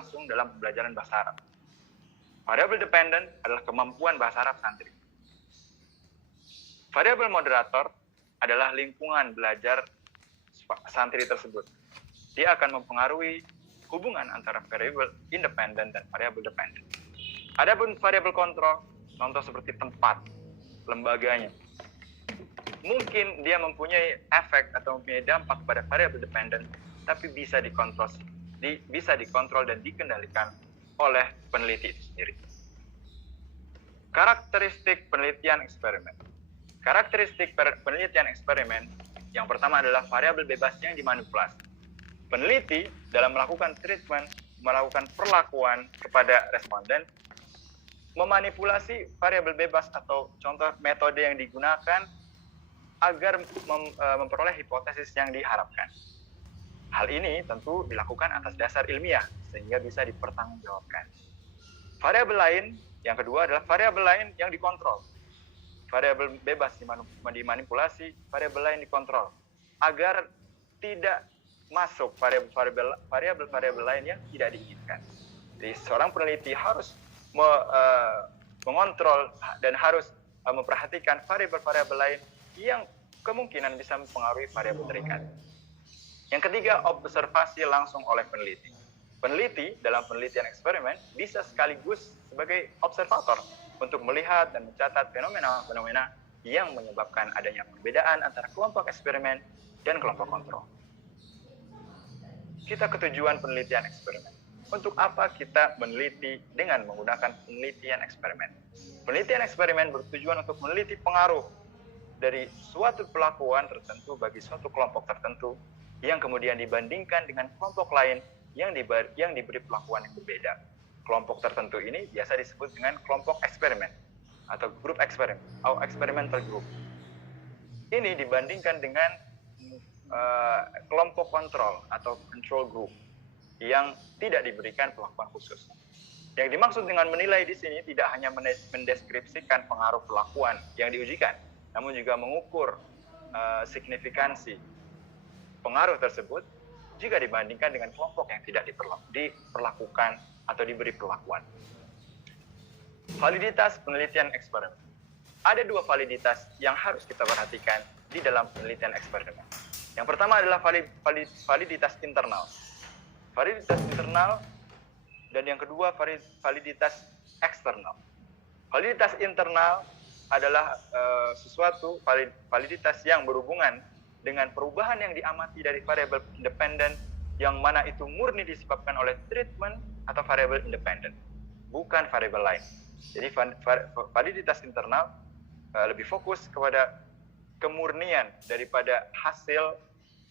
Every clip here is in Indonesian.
berlangsung dalam pembelajaran bahasa Arab. Variabel dependent adalah kemampuan bahasa Arab santri. Variabel moderator adalah lingkungan belajar santri tersebut. Dia akan mempengaruhi hubungan antara variabel independen dan variabel dependent. Adapun variabel kontrol, contoh seperti tempat, lembaganya, mungkin dia mempunyai efek atau mempunyai dampak pada variabel dependent, tapi bisa dikontrol dan dikendalikan oleh peneliti itu sendiri. Karakteristik penelitian eksperimen. Karakteristik penelitian eksperimen yang pertama adalah variabel bebas yang dimanipulasi. Peneliti dalam melakukan treatment, melakukan perlakuan kepada responden, memanipulasi variabel bebas atau contoh metode yang digunakan agar memperoleh hipotesis yang diharapkan. Hal ini tentu dilakukan atas dasar ilmiah sehingga bisa dipertanggungjawabkan. Variabel lain yang kedua adalah variabel lain yang dikontrol. Variabel bebas dimanipulasi, variabel lain dikontrol agar tidak masuk variabel lain yang tidak diinginkan. Jadi seorang peneliti harus mengontrol dan harus memperhatikan variabel-variabel lain yang kemungkinan bisa mempengaruhi variabel terikat. Yang ketiga, observasi langsung oleh peneliti. Peneliti dalam penelitian eksperimen bisa sekaligus sebagai observator untuk melihat dan mencatat fenomena-fenomena yang menyebabkan adanya perbedaan antara kelompok eksperimen dan kelompok kontrol. Kita ke tujuan penelitian eksperimen. Untuk apa kita meneliti dengan menggunakan penelitian eksperimen? Penelitian eksperimen bertujuan untuk meneliti pengaruh dari suatu perlakuan tertentu bagi suatu kelompok tertentu yang kemudian dibandingkan dengan kelompok lain yang diberi perlakuan yang berbeda. Kelompok tertentu ini biasa disebut dengan kelompok eksperimen atau grup eksperimen atau experimental group. Ini dibandingkan dengan kelompok kontrol atau control group yang tidak diberikan perlakuan khusus. Yang dimaksud dengan menilai di sini tidak hanya mendeskripsikan pengaruh perlakuan yang diujikan, namun juga mengukur signifikansi pengaruh tersebut jika dibandingkan dengan kelompok yang tidak diperlakukan atau diberi perlakuan. Validitas penelitian eksperimen. Ada dua validitas yang harus kita perhatikan di dalam penelitian eksperimen. Yang pertama adalah validitas internal. Validitas internal dan yang kedua validitas eksternal. Validitas internal adalah sesuatu validitas yang berhubungan dengan perubahan yang diamati dari variabel independen yang mana itu murni disebabkan oleh treatment atau variabel independen, bukan variabel lain. Jadi validitas internal lebih fokus kepada kemurnian daripada hasil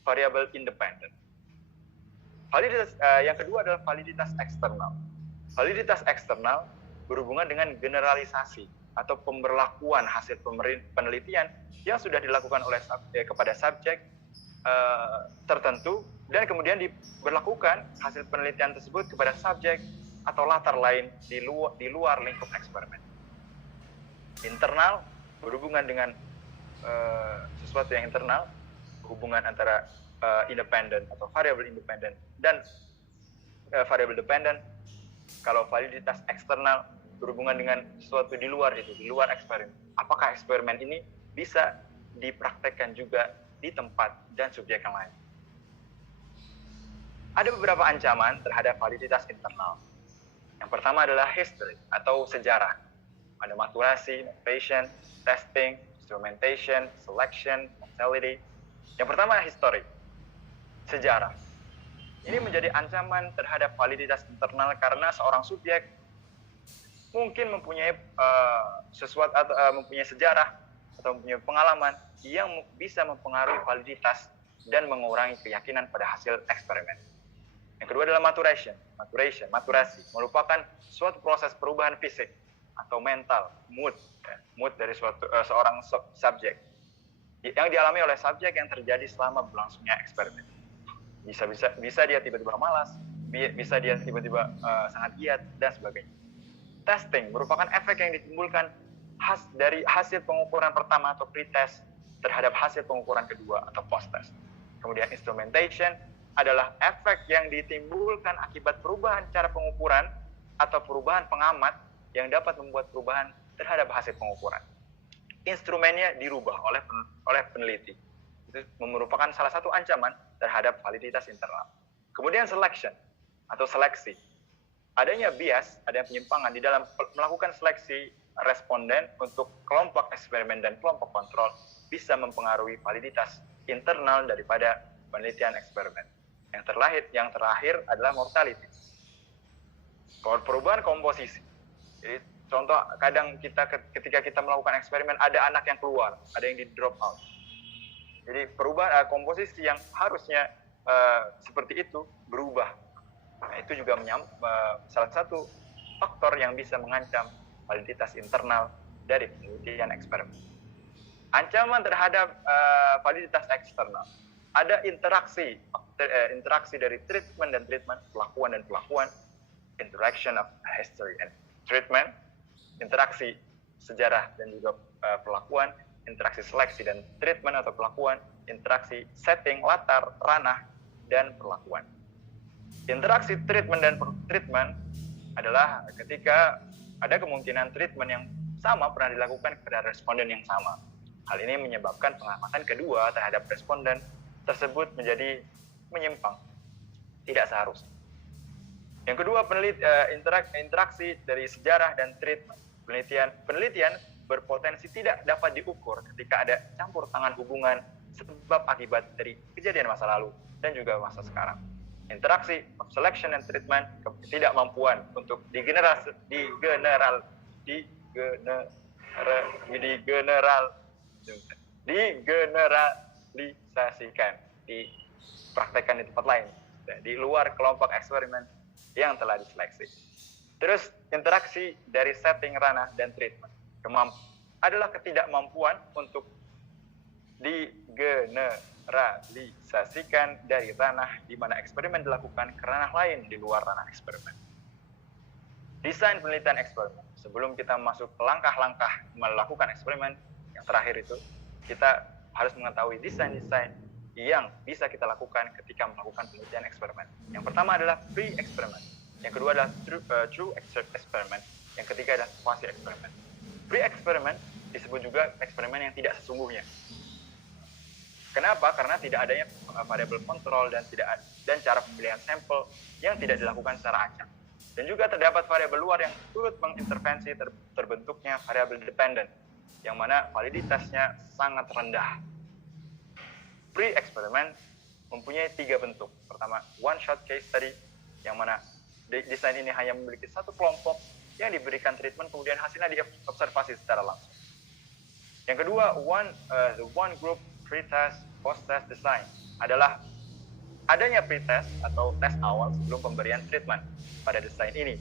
variabel independen. Validitas yang kedua adalah validitas eksternal. Validitas eksternal berhubungan dengan generalisasi atau pemberlakuan hasil penelitian yang sudah dilakukan oleh kepada subjek tertentu dan kemudian diberlakukan hasil penelitian tersebut kepada subjek atau latar lain di luar lingkup eksperimen. Internal berhubungan dengan sesuatu yang internal, hubungan antara independen atau variabel independen dan variabel dependen. Kalau validitas eksternal berhubungan dengan sesuatu di luar itu, di luar eksperimen. Apakah eksperimen ini bisa dipraktekkan juga di tempat dan subjek yang lain? Ada beberapa ancaman terhadap validitas internal. Yang pertama adalah history atau sejarah. Ada maturasi, motivation, testing, instrumentation, selection, mortality. Yang pertama history, sejarah. Ini menjadi ancaman terhadap validitas internal karena seorang subjek mungkin mempunyai sesuatu atau mempunyai sejarah atau mempunyai pengalaman yang bisa mempengaruhi validitas dan mengurangi keyakinan pada hasil eksperimen. Yang kedua adalah maturasi, merupakan suatu proses perubahan fisik atau mental, mood dari seorang subjek yang dialami oleh subjek yang terjadi selama berlangsungnya eksperimen. Bisa dia tiba-tiba malas, bisa dia tiba-tiba sangat giat dan sebagainya. Testing merupakan efek yang ditimbulkan dari hasil pengukuran pertama atau pre-test terhadap hasil pengukuran kedua atau post-test. Kemudian instrumentation adalah efek yang ditimbulkan akibat perubahan cara pengukuran atau perubahan pengamat yang dapat membuat perubahan terhadap hasil pengukuran. Instrumennya dirubah oleh peneliti. Itu merupakan salah satu ancaman terhadap validitas internal. Kemudian selection atau seleksi. Adanya bias, ada penyimpangan di dalam melakukan seleksi responden untuk kelompok eksperimen dan kelompok kontrol bisa mempengaruhi validitas internal daripada penelitian eksperimen. Yang terakhir adalah mortality. Perubahan komposisi. Jadi contoh kadang ketika kita melakukan eksperimen ada anak yang keluar, ada yang di drop out. Jadi perubahan komposisi yang harusnya seperti itu berubah. Nah, itu juga salah satu faktor yang bisa mengancam validitas internal dari penelitian eksperimen. Ancaman terhadap validitas eksternal. Ada interaksi dari treatment dan treatment, pelakuan dan pelakuan, interaction of history and treatment, interaksi sejarah dan juga pelakuan, interaksi seleksi dan treatment atau pelakuan, interaksi setting, latar, ranah, dan perlakuan. Interaksi treatment dan treatment adalah ketika ada kemungkinan treatment yang sama pernah dilakukan kepada responden yang sama. Hal ini menyebabkan pengamatan kedua terhadap responden tersebut menjadi menyimpang, tidak seharusnya. Yang kedua, interaksi dari sejarah dan treatment. Penelitian berpotensi tidak dapat diukur ketika ada campur tangan hubungan sebab akibat dari kejadian masa lalu dan juga masa sekarang. Interaksi of selection and treatment, ketidakmampuan untuk digeneralisasikan, dipraktekkan di tempat lain, di luar kelompok eksperimen yang telah diseleksi. Terus interaksi dari setting, ranah, dan treatment. Adalah ketidakmampuan untuk digeneralisasikan dari ranah di mana eksperimen dilakukan ke ranah lain di luar ranah eksperimen. Desain penelitian eksperimen. Sebelum kita masuk ke langkah-langkah melakukan eksperimen, yang terakhir itu, kita harus mengetahui desain-desain yang bisa kita lakukan ketika melakukan penelitian eksperimen. Yang pertama adalah pre-eksperimen. Yang kedua adalah true experiment. Yang ketiga adalah quasi-eksperimen. Pre-eksperimen disebut juga eksperimen yang tidak sesungguhnya. Kenapa? Karena tidak adanya variabel kontrol dan cara pemilihan sampel yang tidak dilakukan secara acak. Dan juga terdapat variabel luar yang turut mengintervensi terbentuknya variabel dependent, yang mana validitasnya sangat rendah. Pre-eksperimen mempunyai 3 bentuk. Pertama, one-shot case study, yang mana desain ini hanya memiliki satu kelompok yang diberikan treatment, kemudian hasilnya diobservasi secara langsung. Yang kedua, the one group pre-test, post-test design adalah adanya pre-test atau tes awal sebelum pemberian treatment pada desain ini.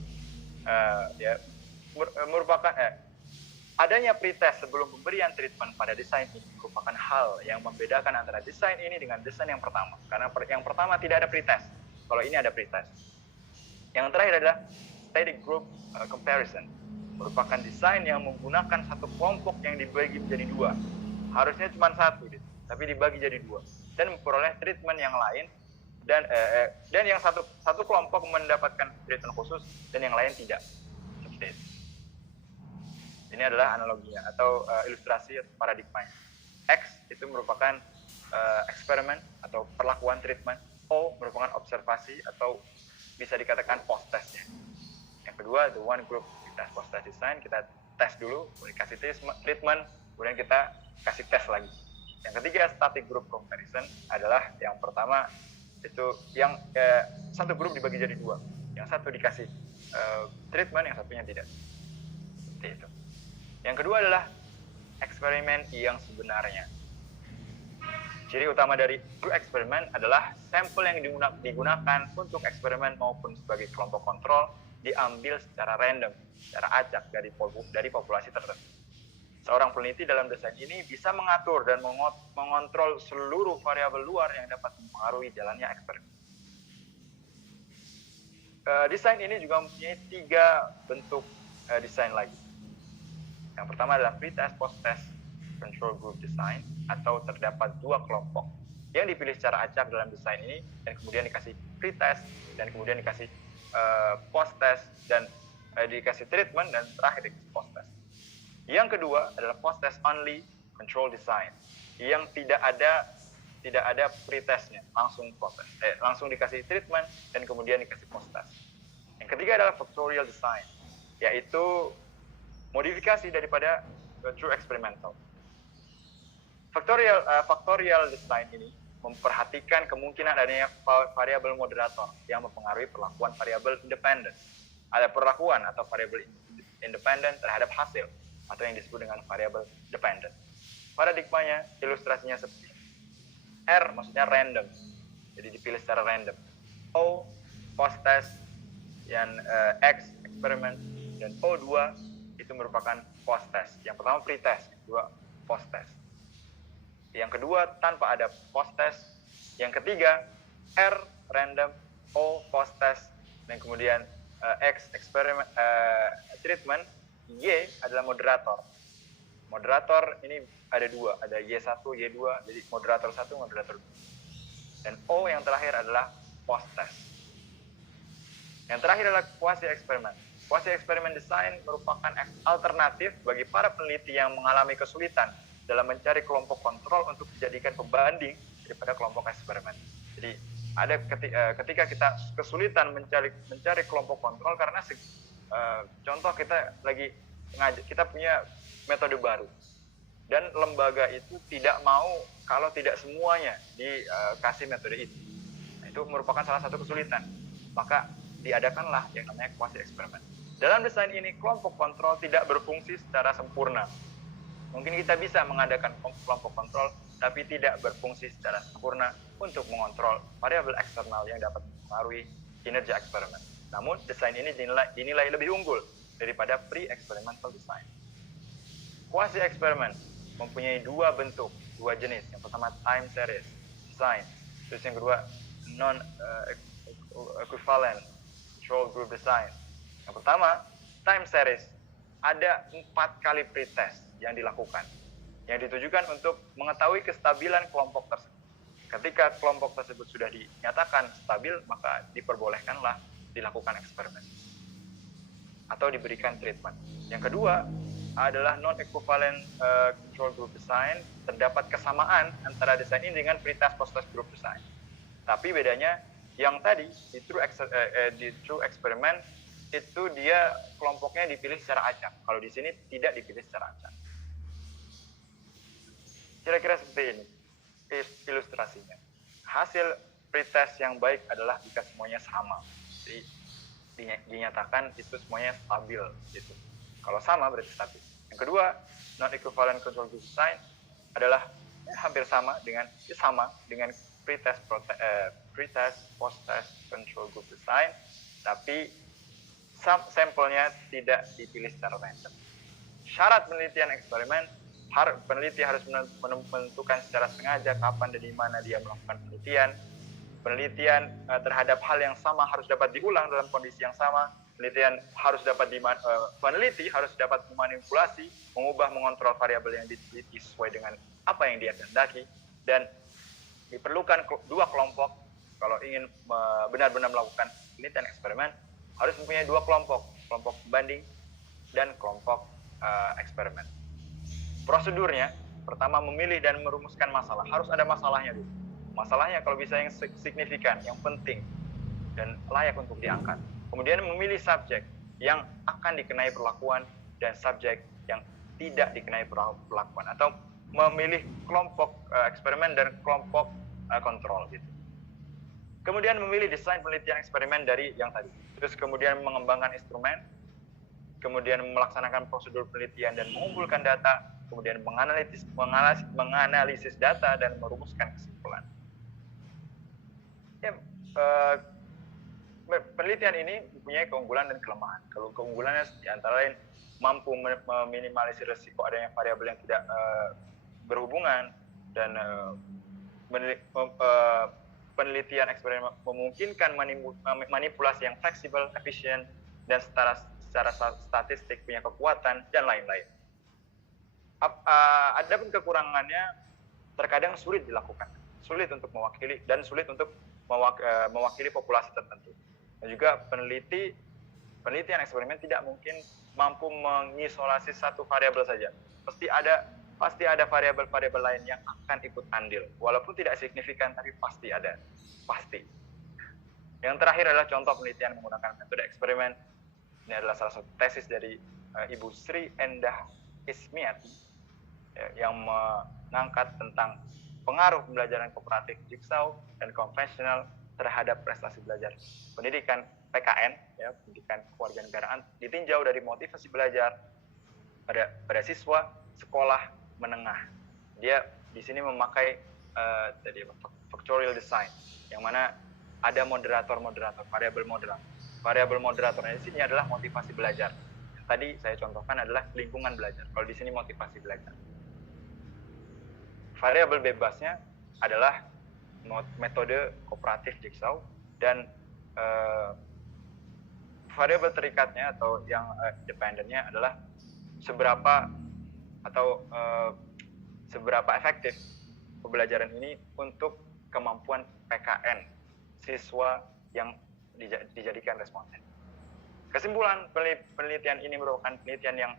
Adanya pre-test sebelum pemberian treatment pada desain ini merupakan hal yang membedakan antara desain ini dengan desain yang pertama. Karena yang pertama tidak ada pre-test, kalau ini ada pre-test. Yang terakhir adalah static group comparison, merupakan desain yang menggunakan satu kelompok yang dibagi menjadi 2. Harusnya cuma 1, tapi dibagi jadi 2 dan memperoleh treatment yang lain, dan yang satu kelompok mendapatkan treatment khusus dan yang lain tidak. Seperti itu. Ini adalah analoginya atau ilustrasi paradigmanya. X itu merupakan eksperimen atau perlakuan treatment. O merupakan observasi atau bisa dikatakan post-testnya. Yang kedua, the one group test post-test design, kita tes dulu, kemudian kasih treatment, kemudian kita kasih tes lagi. Yang ketiga, static group comparison adalah yang pertama itu yang satu grup dibagi jadi 2, yang satu dikasih treatment, yang satunya tidak. Seperti itu. Yang kedua adalah eksperimen yang sebenarnya. Ciri utama dari true eksperimen adalah sampel yang digunakan untuk eksperimen maupun sebagai kelompok kontrol diambil secara random, secara acak dari populasi tertentu. Seorang peneliti dalam desain ini bisa mengatur dan mengontrol seluruh variabel luar yang dapat mempengaruhi jalannya eksperimen. Desain ini juga mempunyai 3 bentuk desain lagi. Yang pertama adalah pre-test, post-test, control group design, atau terdapat 2 kelompok. yang dipilih secara acak dalam desain ini, dan kemudian dikasih pretest, dan kemudian dikasih post-test, dan dikasih treatment, dan terakhir dikasih post-test. Yang kedua adalah post-test only control design, yang tidak ada pretestnya, langsung dikasih treatment dan kemudian dikasih post-test. Yang ketiga adalah factorial design, yaitu modifikasi daripada true experimental. Factorial design ini memperhatikan kemungkinan adanya variabel moderator yang mempengaruhi perlakuan variabel independen. Ada perlakuan atau variabel independen terhadap hasil, atau yang disebut dengan variabel dependent. Paradigmanya, ilustrasinya seperti ini. R maksudnya random, jadi dipilih secara random. O, post-test, yang X, eksperimen, dan O2 itu merupakan post-test. Yang pertama pre-test, yang kedua post-test. Yang kedua tanpa ada post-test. Yang ketiga R, random, O, post-test, dan kemudian X, eksperimen, treatment. Y adalah moderator. Moderator ini ada dua, ada Y1, Y2, jadi moderator 1, moderator 2. Dan O yang terakhir adalah post-test. Yang terakhir adalah quasi-eksperimen. Quasi-eksperimen design merupakan alternatif bagi para peneliti yang mengalami kesulitan dalam mencari kelompok kontrol untuk dijadikan pembanding daripada kelompok eksperimen. Jadi ada ketika kita kesulitan mencari kelompok kontrol karena contoh kita punya metode baru dan lembaga itu tidak mau kalau tidak semuanya dikasih metode itu. Nah, itu merupakan salah satu kesulitan. Maka diadakanlah yang namanya quasi eksperimen. Dalam desain ini kelompok kontrol tidak berfungsi secara sempurna. Mungkin kita bisa mengadakan kelompok kontrol tapi tidak berfungsi secara sempurna untuk mengontrol variabel eksternal yang dapat mempengaruhi kinerja eksperimen. Namun, desain ini dinilai lebih unggul daripada pre-experimental design. Quasi-eksperimen mempunyai dua bentuk, dua jenis. Yang pertama, time series design. Terus yang kedua, non-equivalent control group design. Yang pertama, time series. Ada 4 kali pretest yang dilakukan, yang ditujukan untuk mengetahui kestabilan kelompok tersebut. Ketika kelompok tersebut sudah dinyatakan stabil, maka diperbolehkanlah dilakukan eksperimen atau diberikan treatment. Yang kedua adalah non-equivalent control group design. Terdapat kesamaan antara desain ini dengan pretest post-test group design. Tapi bedanya yang tadi di true experiment itu dia kelompoknya dipilih secara acak. Kalau di sini tidak dipilih secara acak. Kira-kira seperti ini ilustrasinya. Hasil pretest yang baik adalah jika semuanya sama. Jadi dinyatakan itu semuanya stabil gitu. Kalau sama berarti stabil. Yang kedua, non-equivalent control group design adalah hampir sama dengan pretest post-test control group design, tapi sampelnya tidak dipilih secara random. Syarat penelitian eksperimen, peneliti harus menentukan secara sengaja kapan dan di mana dia melakukan penelitian. Penelitian terhadap hal yang sama harus dapat diulang dalam kondisi yang sama. Peneliti harus dapat memanipulasi, mengubah, mengontrol variabel yang diteliti sesuai dengan apa yang dia kehendaki, dan diperlukan dua kelompok kalau ingin benar-benar melakukan penelitian eksperimen. Harus mempunyai dua kelompok pembanding dan kelompok eksperimen. Prosedurnya, pertama memilih dan merumuskan masalah. Harus ada masalahnya dulu. Masalahnya kalau bisa yang signifikan, yang penting, dan layak untuk diangkat. Kemudian memilih subjek yang akan dikenai perlakuan dan subjek yang tidak dikenai perlakuan. Atau memilih kelompok eksperimen dan kelompok kontrol. Gitu. Kemudian memilih desain penelitian eksperimen dari yang tadi. Terus kemudian mengembangkan instrumen, kemudian melaksanakan prosedur penelitian dan mengumpulkan data, kemudian menganalisis data dan merumuskan kesimpulan. Ya, penelitian ini mempunyai keunggulan dan kelemahan. Kalau keunggulannya antara lain mampu meminimalisir risiko adanya variabel yang tidak berhubungan, dan penelitian eksperimen memungkinkan manipulasi yang fleksibel, efisien, dan secara statistik punya kekuatan, dan lain-lain. Adapun kekurangannya terkadang sulit dilakukan. sulit untuk mewakili dan sulit untuk mewakili populasi tertentu. Dan juga penelitian eksperimen tidak mungkin mampu mengisolasi satu variabel saja. Pasti ada variabel-variabel lain yang akan ikut andil. Walaupun tidak signifikan, tapi pasti ada. Pasti. Yang terakhir adalah contoh penelitian menggunakan metode eksperimen. Ini adalah salah satu tesis dari Ibu Sri Endah Ismiati yang mengangkat tentang pengaruh pembelajaran kooperatif jigsaw dan konvensional terhadap prestasi belajar pendidikan PKN, ya, pendidikan kewarganegaraan, ditinjau dari motivasi belajar pada siswa sekolah menengah. Dia di sini memakai jadi factorial design, yang mana ada moderator-moderator, variabel moderator. Variabel moderatornya di sini adalah motivasi belajar. Tadi saya contohkan adalah lingkungan belajar. Kalau di sini motivasi belajar. Variabel bebasnya adalah metode kooperatif jigsaw, dan variabel terikatnya atau yang dependennya adalah seberapa efektif pembelajaran ini untuk kemampuan PKN siswa yang dijadikan responden. Kesimpulan penelitian ini merupakan penelitian yang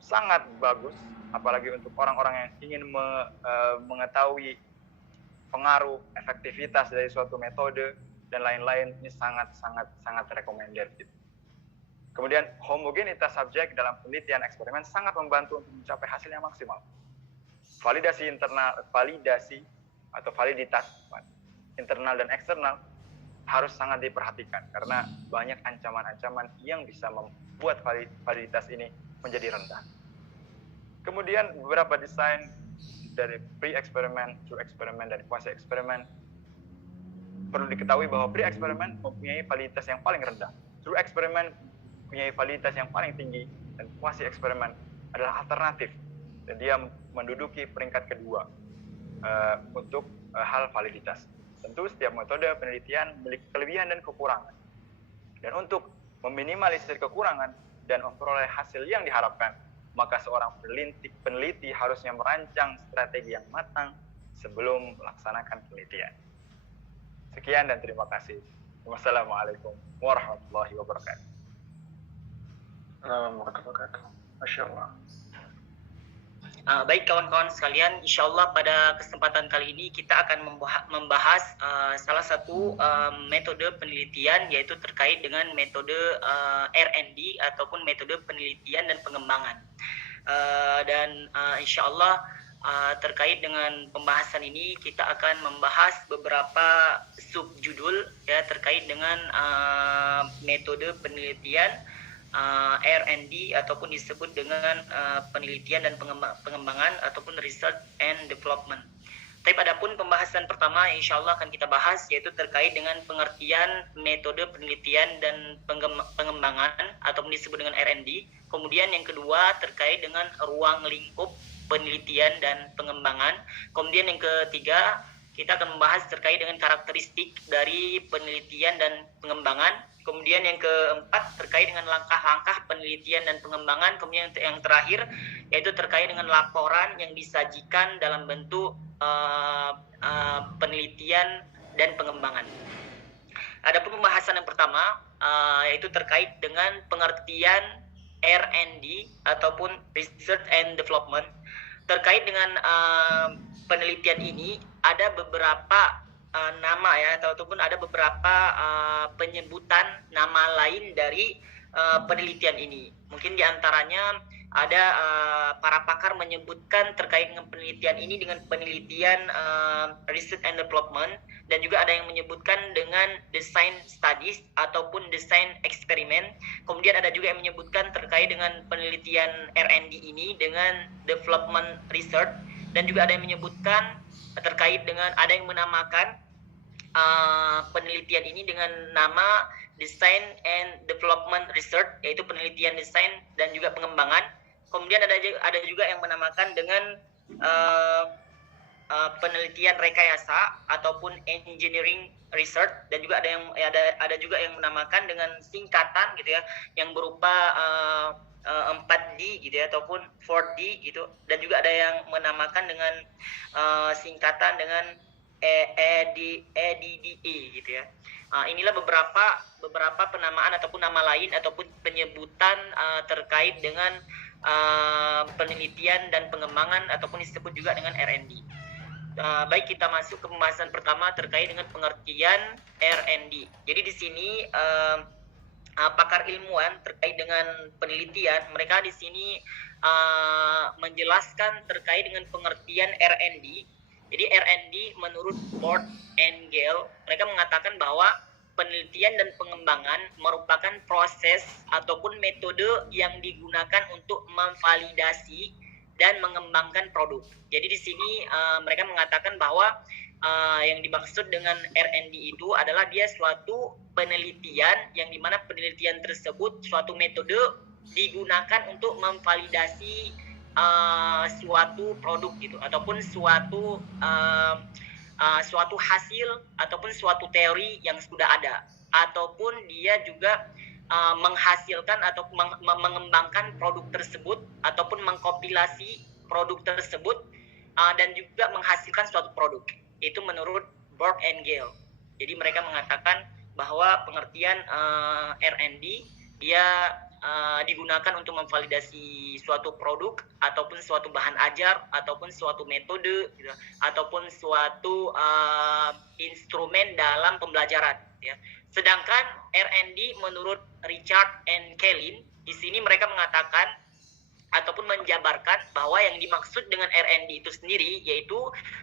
sangat bagus, apalagi untuk orang-orang yang ingin mengetahui pengaruh efektivitas dari suatu metode dan lain-lain. Ini sangat recommended. Kemudian homogenitas subjek dalam penelitian eksperimen sangat membantu untuk mencapai hasil yang maksimal. Validitas internal dan eksternal harus sangat diperhatikan karena banyak ancaman-ancaman yang bisa membuat validitas ini menjadi rendah. Kemudian beberapa desain dari pre-eksperimen, through eksperimen, dan quasi-eksperimen. Perlu diketahui bahwa pre-eksperimen mempunyai validitas yang paling rendah. Through eksperimen mempunyai validitas yang paling tinggi, dan quasi-eksperimen adalah alternatif. Dan dia menduduki peringkat kedua untuk hal validitas. Tentu setiap metode penelitian memiliki kelebihan dan kekurangan. Dan untuk meminimalisir kekurangan dan memperoleh hasil yang diharapkan, maka seorang peneliti harusnya merancang strategi yang matang sebelum melaksanakan penelitian. Sekian dan terima kasih. Wassalamualaikum warahmatullahi wabarakatuh. Masya Allah. Baik kawan-kawan sekalian, insya Allah pada kesempatan kali ini kita akan membahas salah satu metode penelitian, yaitu terkait dengan metode R&D ataupun metode penelitian dan pengembangan. Insya Allah terkait dengan pembahasan ini kita akan membahas beberapa subjudul ya terkait dengan metode penelitian R&D ataupun disebut dengan penelitian dan pengembangan ataupun research and development. Tapi adapun pembahasan pertama insya Allah akan kita bahas yaitu terkait dengan pengertian metode penelitian dan pengembangan ataupun disebut dengan R&D. Kemudian yang kedua terkait dengan ruang lingkup penelitian dan pengembangan. Kemudian yang ketiga kita akan membahas terkait dengan karakteristik dari penelitian dan pengembangan. Kemudian yang keempat terkait dengan langkah-langkah penelitian dan pengembangan. Kemudian yang terakhir yaitu terkait dengan laporan yang disajikan dalam bentuk penelitian dan pengembangan. Adapun pembahasan yang pertama yaitu terkait dengan pengertian R&D ataupun Research and Development. Terkait dengan penelitian ini ada beberapa nama ya ataupun ada beberapa penyebutan nama lain dari penelitian ini. Mungkin diantaranya ada para pakar menyebutkan terkait dengan penelitian ini dengan penelitian research and development, dan juga ada yang menyebutkan dengan design studies ataupun design eksperimen. Kemudian ada juga yang menyebutkan terkait dengan penelitian R&D ini dengan development research, dan juga ada yang menyebutkan terkait dengan ada yang menamakan penelitian ini dengan nama design and development research, yaitu penelitian desain dan juga pengembangan. Kemudian ada juga yang menamakan dengan penelitian rekayasa ataupun engineering research, dan juga ada juga yang menamakan dengan singkatan gitu ya yang berupa 4D gitu ya ataupun 4D gitu, dan juga ada yang menamakan dengan singkatan dengan EDDE gitu ya. Inilah beberapa penamaan ataupun nama lain ataupun penyebutan terkait dengan penelitian dan pengembangan ataupun disebut juga dengan R&D. Baik, kita masuk ke pembahasan pertama terkait dengan pengertian R&D. Jadi di sini pakar ilmuwan terkait dengan penelitian, mereka di sini menjelaskan terkait dengan pengertian R&D. Jadi R&D menurut Board and Gale, mereka mengatakan bahwa penelitian dan pengembangan merupakan proses ataupun metode yang digunakan untuk memvalidasi dan mengembangkan produk. Jadi di sini mereka mengatakan bahwa yang dimaksud dengan R&D itu adalah dia suatu penelitian yang dimana penelitian tersebut suatu metode digunakan untuk memvalidasi suatu produk gitu ataupun suatu hasil ataupun suatu teori yang sudah ada, ataupun dia juga menghasilkan atau mengembangkan produk tersebut ataupun mengkompilasi produk tersebut dan juga menghasilkan suatu produk. Itu menurut Board and Gale. Jadi mereka mengatakan bahwa pengertian R&D dia digunakan untuk memvalidasi suatu produk ataupun suatu bahan ajar ataupun suatu metode gitu, ataupun suatu instrumen dalam pembelajaran ya. Sedangkan R&D menurut Richard and Kellin, di sini mereka mengatakan ataupun menjabarkan bahwa yang dimaksud dengan R&D itu sendiri yaitu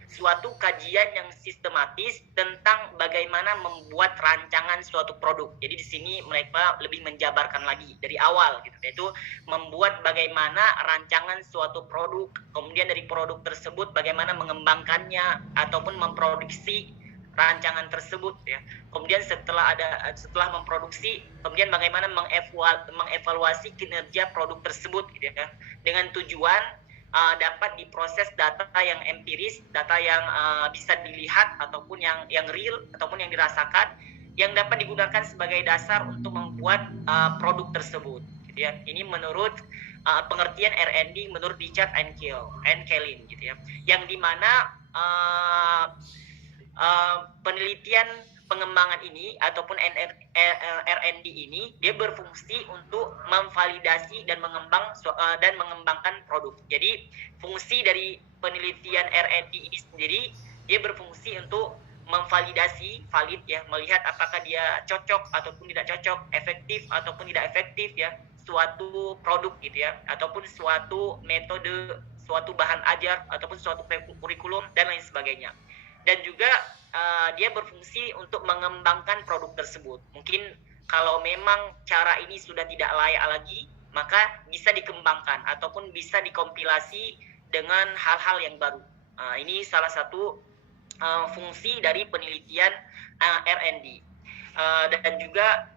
suatu kajian yang sistematis tentang bagaimana membuat rancangan suatu produk. Jadi di sini mereka lebih menjabarkan lagi dari awal gitu, yaitu membuat bagaimana rancangan suatu produk, kemudian dari produk tersebut bagaimana mengembangkannya ataupun memproduksi rancangan tersebut ya. Kemudian setelah memproduksi, kemudian bagaimana mengevaluasi kinerja produk tersebut gitu ya. Dengan tujuan dapat diproses data yang empiris, data yang bisa dilihat ataupun yang real ataupun yang dirasakan, yang dapat digunakan sebagai dasar untuk membuat produk tersebut gitu ya. Ini menurut pengertian R&D menurut Richard and Kellin gitu ya. Yang dimana penelitian pengembangan ini ataupun R&D ini dia berfungsi untuk memvalidasi dan mengembangkan produk. Jadi fungsi dari penelitian R&D ini sendiri dia berfungsi untuk memvalidasi, valid ya, melihat apakah dia cocok ataupun tidak cocok, efektif ataupun tidak efektif ya suatu produk gitu ya, ataupun suatu metode, suatu bahan ajar ataupun suatu kurikulum dan lain sebagainya. Dan juga dia berfungsi untuk mengembangkan produk tersebut. Mungkin kalau memang cara ini sudah tidak layak lagi, maka bisa dikembangkan ataupun bisa dikompilasi dengan hal-hal yang baru. Ini salah satu fungsi dari penelitian R&D. Dan juga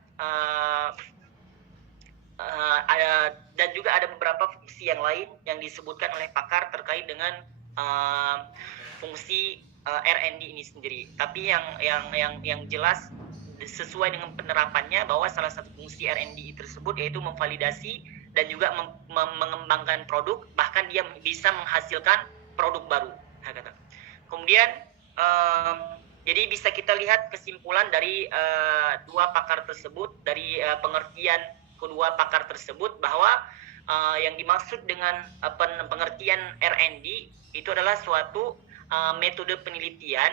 ada beberapa fungsi yang lain yang disebutkan oleh pakar terkait dengan fungsi R&D ini sendiri. Tapi yang jelas sesuai dengan penerapannya bahwa salah satu fungsi R&D tersebut yaitu memvalidasi dan juga mengembangkan produk, bahkan dia bisa menghasilkan produk baru. Kemudian jadi bisa kita lihat kesimpulan dari dua pakar tersebut, dari pengertian kedua pakar tersebut, bahwa yang dimaksud dengan pengertian R&D itu adalah suatu metode penelitian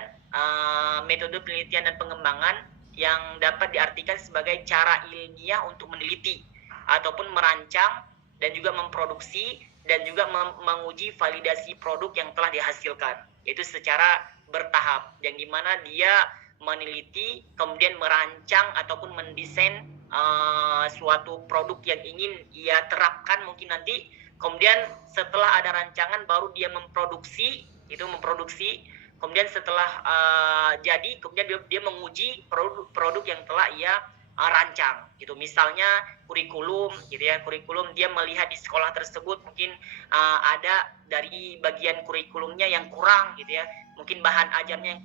dan pengembangan yang dapat diartikan sebagai cara ilmiah untuk meneliti ataupun merancang dan juga memproduksi dan juga menguji validasi produk yang telah dihasilkan, yaitu secara bertahap, yang dimana dia meneliti kemudian merancang ataupun mendesain suatu produk yang ingin ia terapkan mungkin nanti, kemudian setelah ada rancangan baru dia memproduksi, kemudian setelah jadi, kemudian dia menguji produk yang telah ia rancang gitu. Misalnya kurikulum gitu ya, kurikulum dia melihat di sekolah tersebut mungkin ada dari bagian kurikulumnya yang kurang gitu ya, mungkin bahan ajarnya yang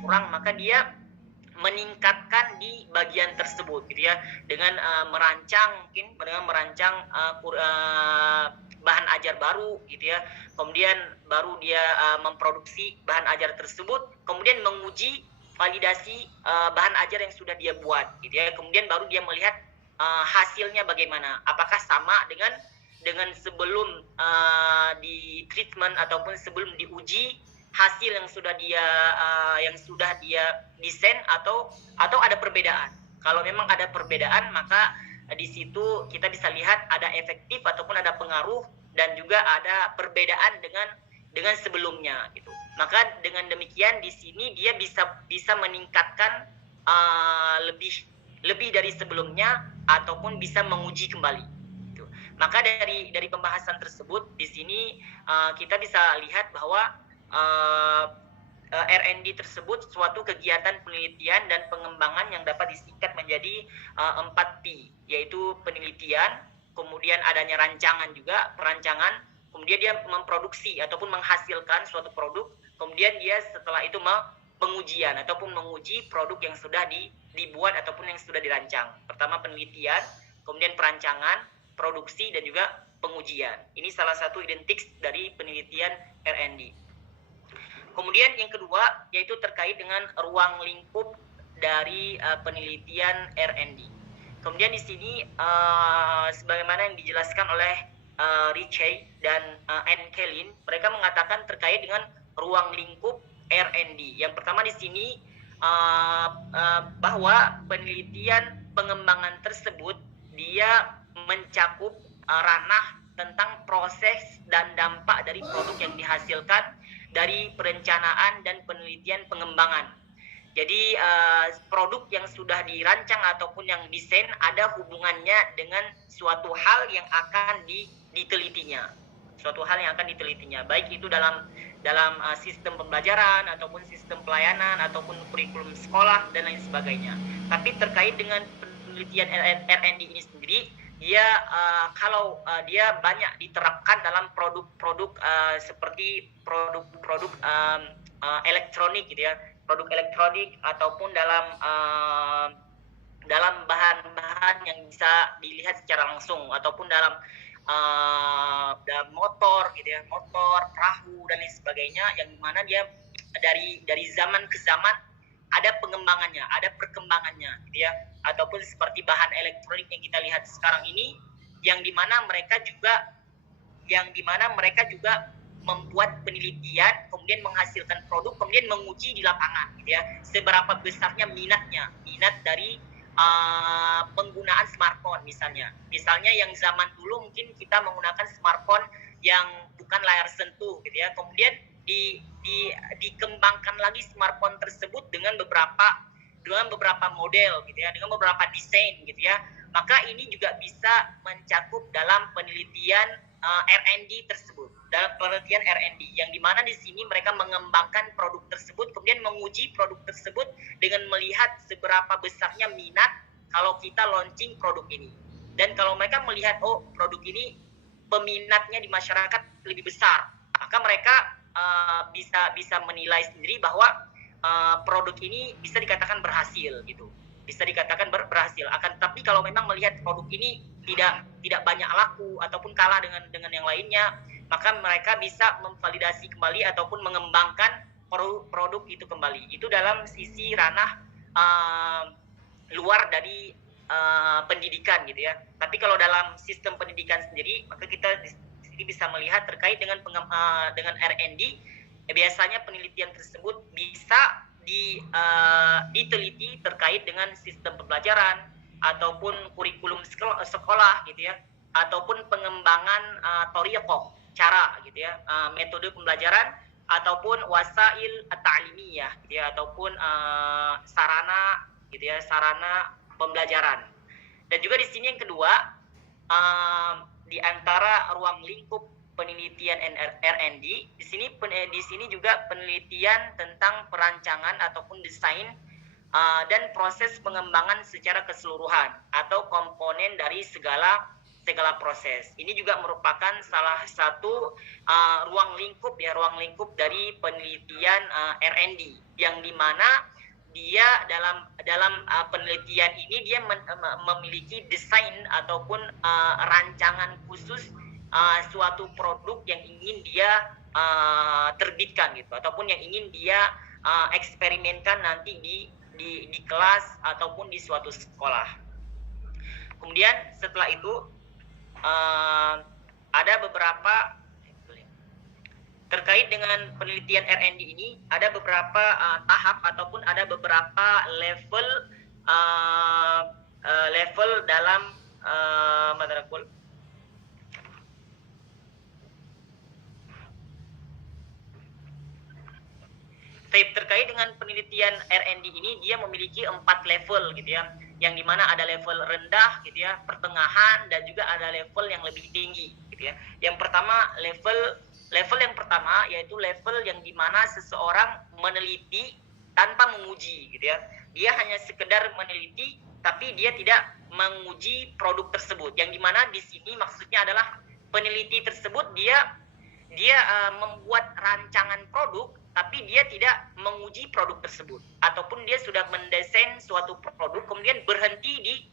kurang, maka dia meningkatkan di bagian tersebut gitu ya, dengan merancang bahan ajar baru gitu ya, kemudian baru dia memproduksi bahan ajar tersebut, kemudian menguji validasi bahan ajar yang sudah dia buat gitu ya, kemudian baru dia melihat hasilnya bagaimana, apakah sama dengan sebelum di treatment ataupun sebelum diuji, hasil yang sudah dia desain atau ada perbedaan. Kalau memang ada perbedaan, maka di situ kita bisa lihat ada efektif ataupun ada pengaruh dan juga ada perbedaan dengan sebelumnya gitu. Maka dengan demikian di sini dia bisa meningkatkan lebih dari sebelumnya ataupun bisa menguji kembali. Gitu. Maka dari pembahasan tersebut di sini kita bisa lihat bahwa R&D tersebut suatu kegiatan penelitian dan pengembangan yang dapat disingkat menjadi 4P, yaitu penelitian, kemudian adanya rancangan juga, perancangan, kemudian dia memproduksi ataupun menghasilkan suatu produk, kemudian dia setelah itu pengujian ataupun menguji produk yang sudah dibuat ataupun yang sudah dirancang. Pertama penelitian, kemudian perancangan, produksi, dan juga pengujian. Ini salah satu identik dari penelitian R&D. Kemudian yang kedua yaitu terkait dengan ruang lingkup dari penelitian R&D. Kemudian di sini sebagaimana yang dijelaskan oleh Richey dan Anne Kellin, mereka mengatakan terkait dengan ruang lingkup R&D. Yang pertama di sini bahwa penelitian pengembangan tersebut dia mencakup ranah tentang proses dan dampak dari produk yang dihasilkan dari perencanaan dan penelitian pengembangan. Jadi produk yang sudah dirancang ataupun yang desain ada hubungannya dengan suatu hal yang akan ditelitinya. Suatu hal yang akan ditelitinya, baik itu dalam sistem pembelajaran ataupun sistem pelayanan ataupun kurikulum sekolah dan lain sebagainya. Tapi terkait dengan penelitian R&D ini sendiri, dia kalau dia banyak diterapkan dalam produk-produk seperti produk-produk elektronik gitu ya, produk elektronik ataupun dalam bahan-bahan yang bisa dilihat secara langsung ataupun dalam motor gitu ya, motor, perahu dan lain sebagainya, yang dimana dia dari zaman ke zaman ada pengembangannya, ada perkembangannya gitu ya, ataupun seperti bahan elektronik yang kita lihat sekarang ini, yang dimana mereka juga membuat penelitian, kemudian menghasilkan produk, kemudian menguji di lapangan gitu ya, seberapa besarnya minat dari penggunaan smartphone misalnya yang zaman dulu mungkin kita menggunakan smartphone yang bukan layar sentuh gitu ya, kemudian dikembangkan lagi smartphone tersebut dengan beberapa model gitu ya, dengan beberapa desain gitu ya, maka ini juga bisa mencakup dalam penelitian R&D tersebut, dalam penelitian R&D yang dimana di sini mereka mengembangkan produk tersebut, kemudian menguji produk tersebut dengan melihat seberapa besarnya minat kalau kita launching produk ini, dan kalau mereka melihat produk ini peminatnya di masyarakat lebih besar, maka mereka bisa menilai sendiri bahwa produk ini bisa dikatakan berhasil gitu, bisa dikatakan berhasil. Tapi kalau memang melihat produk ini tidak banyak laku ataupun kalah dengan yang lainnya, maka mereka bisa memvalidasi kembali ataupun mengembangkan produk itu kembali. Itu dalam sisi ranah luar dari pendidikan gitu ya. Tapi kalau dalam sistem pendidikan sendiri, maka kita bisa melihat terkait dengan R&D, biasanya penelitian tersebut bisa diteliti terkait dengan sistem pembelajaran ataupun kurikulum sekolah gitu ya, ataupun pengembangan thoriqah, cara gitu ya, metode pembelajaran ataupun wasail ta'limiyah gitu ya, ataupun sarana gitu ya, sarana pembelajaran. Dan juga di sini yang kedua, di antara ruang lingkup penelitian R&D, di sini juga penelitian tentang perancangan ataupun desain dan proses pengembangan secara keseluruhan atau komponen dari segala proses. Ini juga merupakan salah satu ruang lingkup dari penelitian R&D, yang dimana dia dalam penelitian ini dia memiliki desain ataupun rancangan khusus suatu produk yang ingin dia terbitkan gitu, ataupun yang ingin dia eksperimenkan nanti di kelas ataupun di suatu sekolah. Kemudian setelah itu ada beberapa terkait dengan penelitian R&D ini, ada beberapa tahap ataupun ada beberapa level dalam madrakul. Terkait dengan penelitian R&D ini, dia memiliki 4 level gitu ya, yang dimana ada level rendah gitu ya, pertengahan, dan juga ada level yang lebih tinggi gitu ya. Yang pertama level yang pertama yaitu level yang dimana seseorang meneliti tanpa menguji gitu ya. Dia hanya sekedar meneliti tapi dia tidak menguji produk tersebut. Yang dimana di sini maksudnya adalah peneliti tersebut dia membuat rancangan produk tapi dia tidak menguji produk tersebut, ataupun dia sudah mendesain suatu produk kemudian berhenti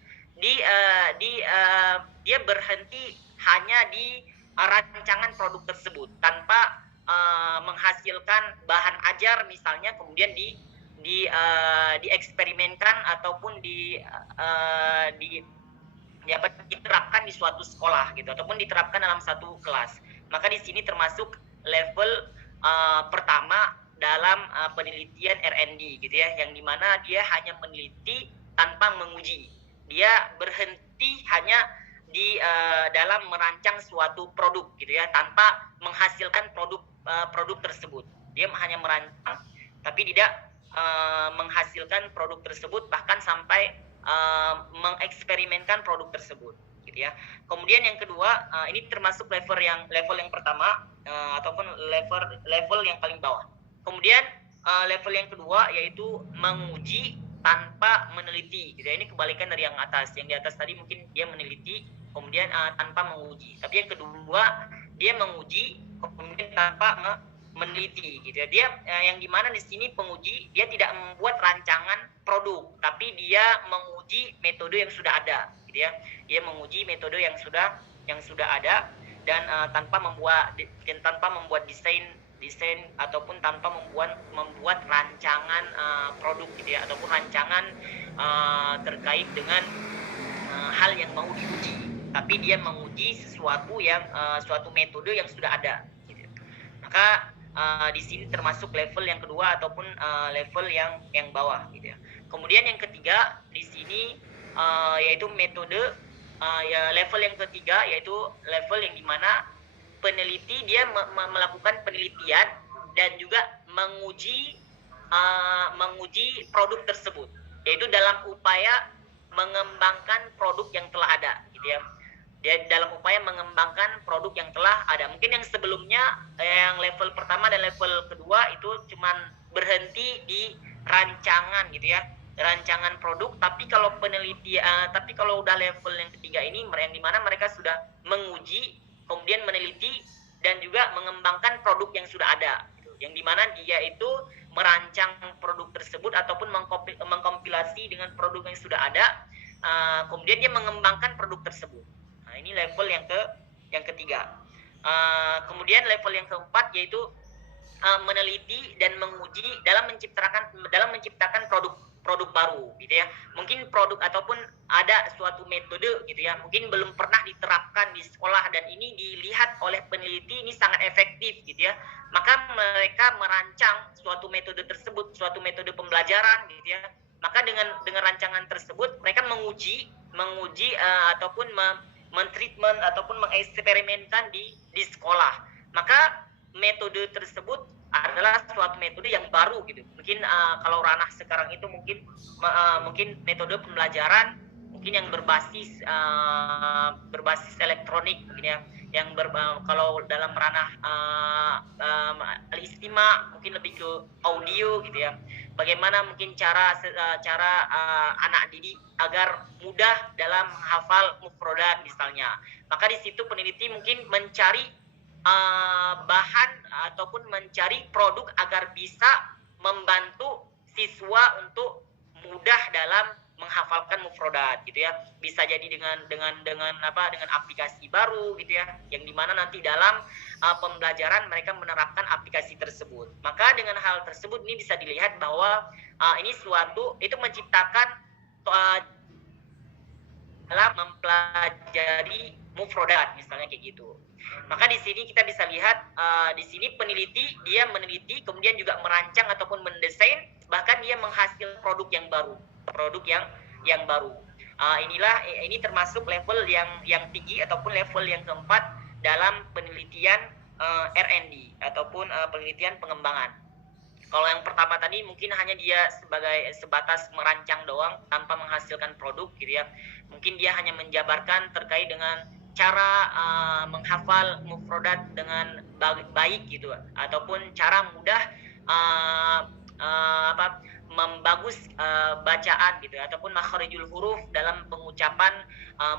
dia berhenti hanya di rancangan produk tersebut tanpa menghasilkan bahan ajar misalnya, kemudian dieksperimenkan ataupun diterapkan di suatu sekolah gitu, ataupun diterapkan dalam satu kelas. Maka di sini termasuk level pertama dalam penelitian R&D gitu ya, yang dimana dia hanya meneliti tanpa menguji. Dia berhenti hanya dalam merancang suatu produk gitu ya, tanpa menghasilkan produk tersebut. Dia hanya merancang tapi tidak menghasilkan produk tersebut, bahkan sampai mengeksperimenkan produk tersebut gitu ya. Kemudian yang kedua, ini termasuk level yang pertama ataupun level yang paling bawah. Kemudian level yang kedua yaitu menguji tanpa meneliti gitu ya. Ini kebalikan dari yang atas. Yang di atas tadi mungkin dia meneliti kemudian tanpa menguji. Tapi yang kedua dia menguji kemudian tanpa meneliti gitu ya. Dia yang dimana di sini penguji dia tidak membuat rancangan produk, tapi dia menguji metode yang sudah ada gitu ya. Dia menguji metode yang sudah ada dan tanpa membuat desain ataupun tanpa membuat rancangan produk gitu ya, ataupun rancangan terkait dengan hal yang mau diuji, tapi dia menguji suatu metode yang sudah ada gitu. Maka di sini termasuk level yang kedua ataupun level yang bawah gitu ya. Kemudian yang ketiga di sini yaitu metode level yang ketiga yaitu level yang dimana peneliti dia melakukan penelitian dan juga menguji produk tersebut, yaitu dalam upaya mengembangkan produk yang telah ada gitu ya. Dia dalam upaya mengembangkan produk yang telah ada. Mungkin yang sebelumnya yang level pertama dan level kedua itu cuman berhenti di rancangan gitu ya, rancangan produk. Tapi kalau tapi kalau udah level yang ketiga ini yang dimana mereka sudah menguji kemudian meneliti dan juga mengembangkan produk yang sudah ada, yang dimana dia itu merancang produk tersebut ataupun mengkompilasi dengan produk yang sudah ada, kemudian dia mengembangkan produk tersebut. Nah, ini level yang ketiga. Kemudian level yang keempat yaitu meneliti dan menguji dalam menciptakan produk baru gitu ya. Mungkin produk ataupun ada suatu metode gitu ya, mungkin belum pernah diterapkan di sekolah dan ini dilihat oleh peneliti ini sangat efektif gitu ya. Maka mereka merancang suatu metode tersebut, suatu metode pembelajaran gitu ya. Maka dengan rancangan tersebut mereka menguji ataupun mentreatment ataupun mengeksperimenkan di sekolah. Maka metode tersebut adalah suatu metode yang baru gitu. Mungkin kalau ranah sekarang itu mungkin metode pembelajaran mungkin yang berbasis elektronik mungkin ya, yang kalau dalam ranah al-istima mungkin lebih ke audio gitu ya. Bagaimana mungkin cara anak didik agar mudah dalam menghafal mufrodat misalnya. Maka di situ peneliti mungkin mencari bahan ataupun mencari produk agar bisa membantu siswa untuk mudah dalam menghafalkan mufrodat gitu ya. Bisa jadi dengan aplikasi baru gitu ya, yang dimana nanti dalam pembelajaran mereka menerapkan aplikasi tersebut. Maka dengan hal tersebut ini bisa dilihat bahwa ini suatu itu menciptakan dalam mempelajari mufrodat misalnya kayak gitu. Maka di sini kita bisa lihat di sini peneliti dia meneliti kemudian juga merancang ataupun mendesain, bahkan dia menghasilkan produk yang baru, ini termasuk level yang tinggi ataupun level yang keempat dalam penelitian R&D ataupun penelitian pengembangan. Kalau yang pertama tadi mungkin hanya dia sebatas merancang doang tanpa menghasilkan produk gitu ya. Mungkin dia hanya menjabarkan terkait dengan cara menghafal mufrodat dengan baik gitu, ataupun cara mudah membagus bacaan gitu ya, ataupun makharijul huruf dalam pengucapan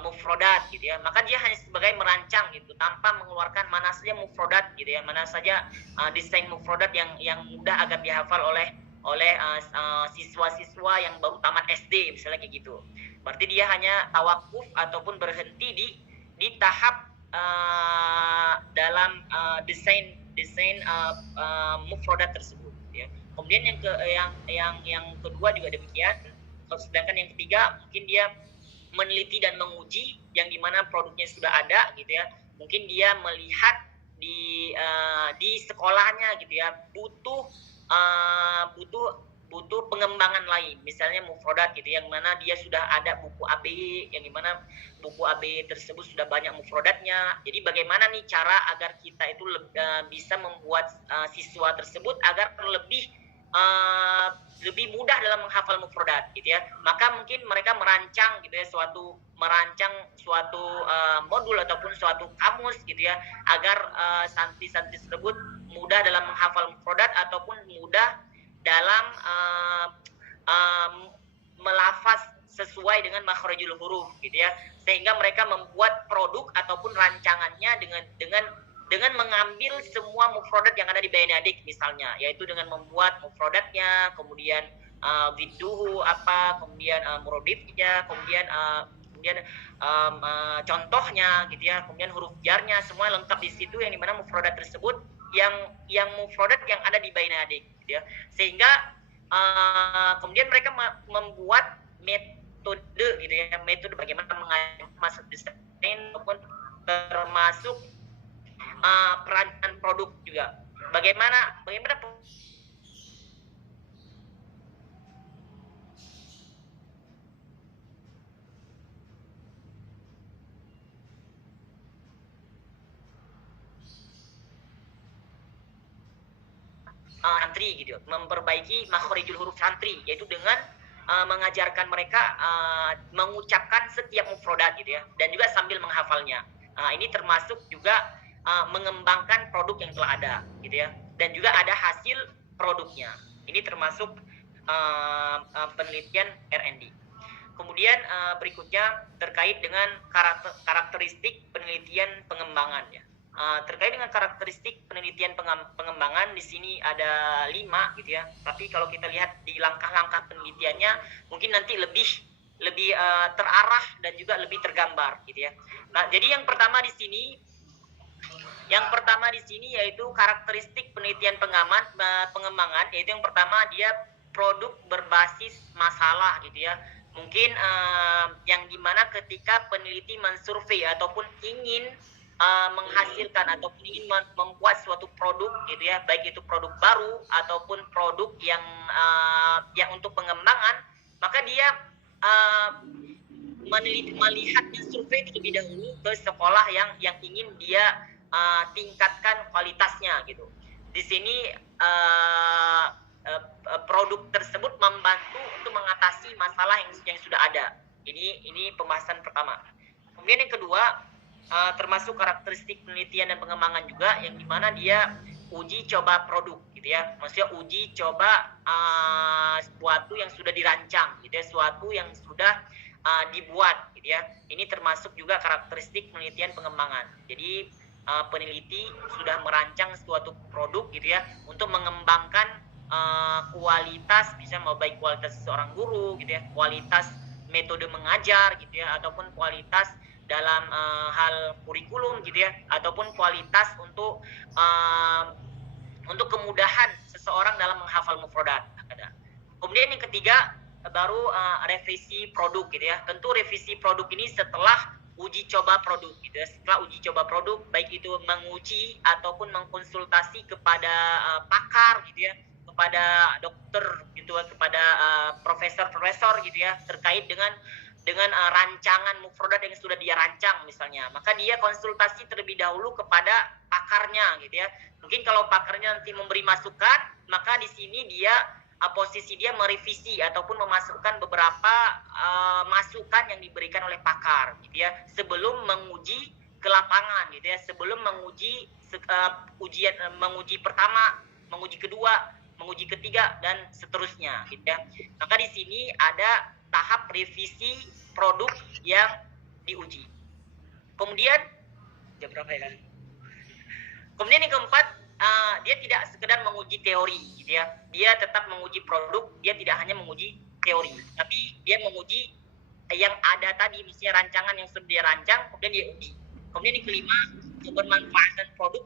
mufrodat gitu ya. Maka dia hanya sebagai merancang gitu tanpa mengeluarkan mana saja mufrodat gitu ya, mana saja desain mufrodat yang mudah agar dihafal oleh siswa-siswa yang baru tamat SD misalnya kayak gitu. Berarti dia hanya tawakuf ataupun berhenti di tahap dalam desain mufrodat tersebut ya. Kemudian yang kedua juga demikian. Sedangkan yang ketiga mungkin dia meneliti dan menguji, yang dimana produknya sudah ada gitu ya. Mungkin dia melihat di sekolahnya gitu ya, butuh pengembangan lain, misalnya mufrodat gitu, yang mana dia sudah ada buku AB, yang dimana buku AB tersebut sudah banyak mufrodatnya. Jadi bagaimana nih cara agar kita itu bisa membuat siswa tersebut agar lebih mudah dalam menghafal mufrodat gitu ya. Maka mungkin mereka merancang suatu modul ataupun suatu kamus gitu ya, agar santri-santri tersebut mudah dalam menghafal mufrodat ataupun mudah dalam melafaz sesuai dengan makharijul huruf gitu ya, sehingga mereka membuat produk ataupun rancangannya dengan mengambil semua mufrodat yang ada di Bainadik misalnya, yaitu dengan membuat mufrodatnya, kemudian widduhu kemudian murodifnya, kemudian contohnya gitu ya, kemudian huruf jarnya, semua lengkap di situ, yang dimana mufrodat tersebut yang mufrodat yang ada di Bainadik gitu ya. Sehingga kemudian mereka membuat metode gitu ya, metode bagaimana masuk desain maupun termasuk perancangan produk juga. Bagaimana santri gitu, memperbaiki makharijul huruf santri, yaitu dengan mengajarkan mereka mengucapkan setiap mufrodat gitu ya, dan juga sambil menghafalnya. Ini termasuk juga mengembangkan produk yang telah ada gitu ya, dan juga ada hasil produknya. Ini termasuk penelitian R&D. Kemudian berikutnya terkait dengan karakteristik penelitian pengembangan ya. Terkait dengan karakteristik penelitian pengembangan, di sini ada 5 gitu ya. Tapi kalau kita lihat di langkah-langkah penelitiannya, mungkin nanti lebih terarah dan juga lebih tergambar gitu ya. Nah, jadi yang pertama di sini yaitu karakteristik penelitian pengembangan, yaitu yang pertama dia produk berbasis masalah gitu ya. Mungkin yang dimana ketika peneliti mensurvei ataupun ingin menghasilkan ataupun ingin membuat suatu produk gitu ya, baik itu produk baru ataupun produk yang untuk pengembangan, maka dia melihat survei terlebih dahulu ke sekolah yang ingin dia tingkatkan kualitasnya gitu. Di sini produk tersebut membantu untuk mengatasi masalah yang sudah ada. Ini pembahasan pertama. Kemudian yang kedua, termasuk karakteristik penelitian dan pengembangan juga, yang dimana dia uji coba produk gitu ya. Maksudnya uji coba sesuatu yang sudah dirancang gitu ya, sesuatu yang sudah dibuat gitu ya. Ini termasuk juga karakteristik penelitian pengembangan. Jadi peneliti sudah merancang suatu produk gitu ya, untuk mengembangkan kualitas, misalnya mau baik kualitas seorang guru gitu ya, kualitas metode mengajar gitu ya, ataupun kualitas dalam hal kurikulum gitu ya, ataupun kualitas untuk kemudahan seseorang dalam menghafal mufradat. Kemudian yang ketiga baru revisi produk gitu ya. Tentu revisi produk ini setelah uji coba produk gitu ya. Setelah uji coba produk, baik itu menguji ataupun mengkonsultasi kepada pakar gitu ya, kepada dokter gitu ya, kepada profesor-profesor gitu ya, terkait dengan rancangan mufradat yang sudah dia rancang misalnya. Maka dia konsultasi terlebih dahulu kepada pakarnya gitu ya. Mungkin kalau pakarnya nanti memberi masukan, maka di sini dia posisi dia merevisi ataupun memasukkan beberapa masukan yang diberikan oleh pakar gitu ya, sebelum menguji ke lapangan gitu ya, sebelum menguji menguji pertama, menguji kedua, menguji ketiga, dan seterusnya gitu ya. Maka di sini ada tahap revisi produk yang diuji. Kemudian jam berapa ya? Kemudian yang keempat, dia tidak sekedar menguji teori gitu ya. Dia tetap menguji produk, dia tidak hanya menguji teori, tapi dia menguji yang ada tadi, misalnya rancangan yang sudah dia rancang, kemudian dia uji. Kemudian yang kelima, kebermanfaatan produk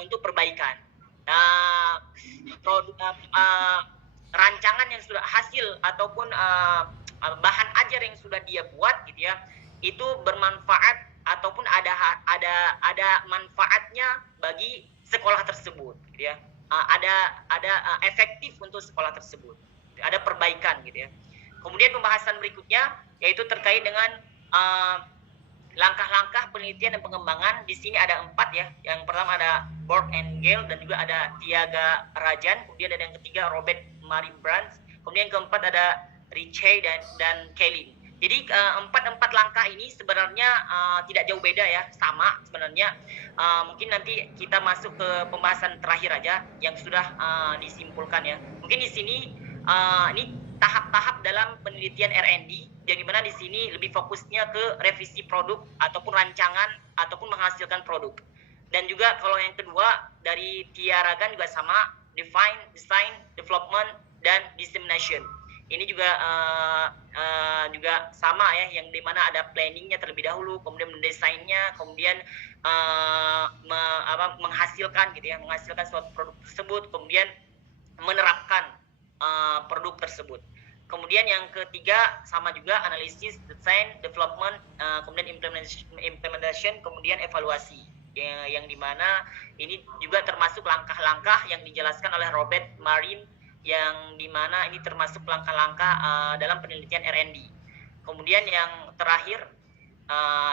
untuk perbaikan. Rancangan yang sudah hasil ataupun bahan ajar yang sudah dia buat gitu ya, itu bermanfaat ataupun ada manfaatnya bagi sekolah tersebut gitu ya. Ada efektif untuk sekolah tersebut. Ada perbaikan gitu ya. Kemudian pembahasan berikutnya yaitu terkait dengan langkah-langkah penelitian dan pengembangan. Di sini ada 4 ya. Yang pertama ada Borg and Gale, dan juga ada Tiaga Rajan. Kemudian ada yang ketiga Robert Murray Brands. Kemudian yang keempat ada Ritchie dan Kelly. Jadi empat langkah ini sebenarnya tidak jauh beda ya, sama sebenarnya. Mungkin nanti kita masuk ke pembahasan terakhir aja yang sudah disimpulkan ya. Mungkin di sini ini tahap-tahap dalam penelitian R&D, yang dimana di sini lebih fokusnya ke revisi produk ataupun rancangan ataupun menghasilkan produk. Dan juga kalau yang kedua dari Tiaragan juga sama, define, design, development, dan dissemination. Ini juga sama ya, yang dimana ada planningnya terlebih dahulu, kemudian mendesainnya, kemudian menghasilkan gitu ya, menghasilkan suatu produk tersebut, kemudian menerapkan produk tersebut. Kemudian yang ketiga sama juga, analisis, design, development, kemudian implementation, kemudian evaluasi. Yang dimana ini juga termasuk langkah-langkah yang dijelaskan oleh Robert Marin, yang dimana ini termasuk langkah-langkah dalam penelitian R&D. Kemudian yang terakhir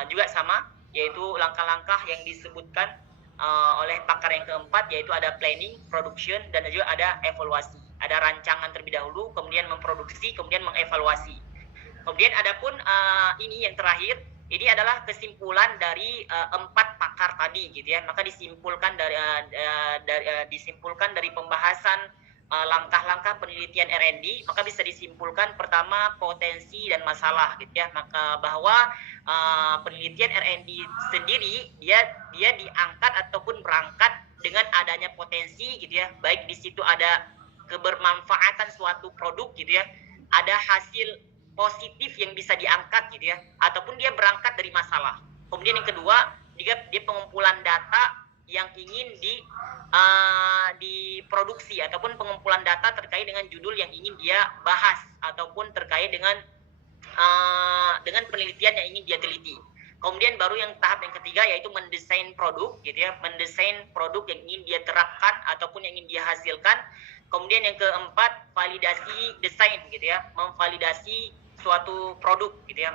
juga sama, yaitu langkah-langkah yang disebutkan oleh pakar yang keempat, yaitu ada planning, production, dan juga ada evaluasi. Ada rancangan terlebih dahulu, kemudian memproduksi, kemudian mengevaluasi. Kemudian adapun ini yang terakhir, ini adalah kesimpulan dari 4 pakar tadi gitu ya. Maka disimpulkan dari pembahasan langkah-langkah penelitian R&D, maka bisa disimpulkan pertama potensi dan masalah gitu ya. Maka bahwa penelitian R&D sendiri dia diangkat ataupun berangkat dengan adanya potensi gitu ya, baik di situ ada kebermanfaatan suatu produk gitu ya, ada hasil positif yang bisa diangkat gitu ya, ataupun dia berangkat dari masalah. Kemudian yang kedua, dia pengumpulan data yang ingin diproduksi, ataupun pengumpulan data terkait dengan judul yang ingin dia bahas, ataupun terkait dengan penelitian yang ingin dia teliti. Kemudian baru yang tahap yang ketiga, yaitu mendesain produk gitu ya, mendesain produk yang ingin dia terapkan ataupun yang ingin dia hasilkan. Kemudian yang keempat, validasi desain gitu ya, memvalidasi suatu produk gitu ya,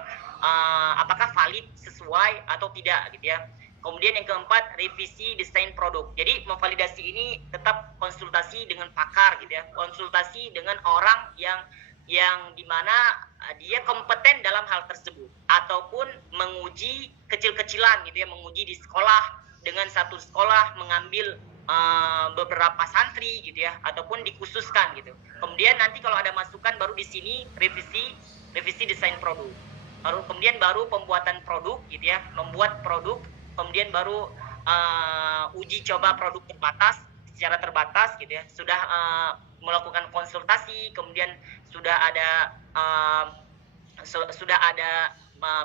apakah valid, sesuai atau tidak gitu ya. Kemudian yang keempat, revisi desain produk. Jadi memvalidasi ini tetap konsultasi dengan pakar gitu ya, konsultasi dengan orang yang dimana dia kompeten dalam hal tersebut, ataupun menguji kecil-kecilan gitu ya, menguji di sekolah, dengan satu sekolah mengambil beberapa santri gitu ya, ataupun dikhususkan gitu. Kemudian nanti kalau ada masukan, baru di sini revisi desain produk. Kemudian baru pembuatan produk gitu ya, membuat produk. Kemudian baru uji coba produk secara terbatas gitu ya. Sudah melakukan konsultasi, kemudian sudah ada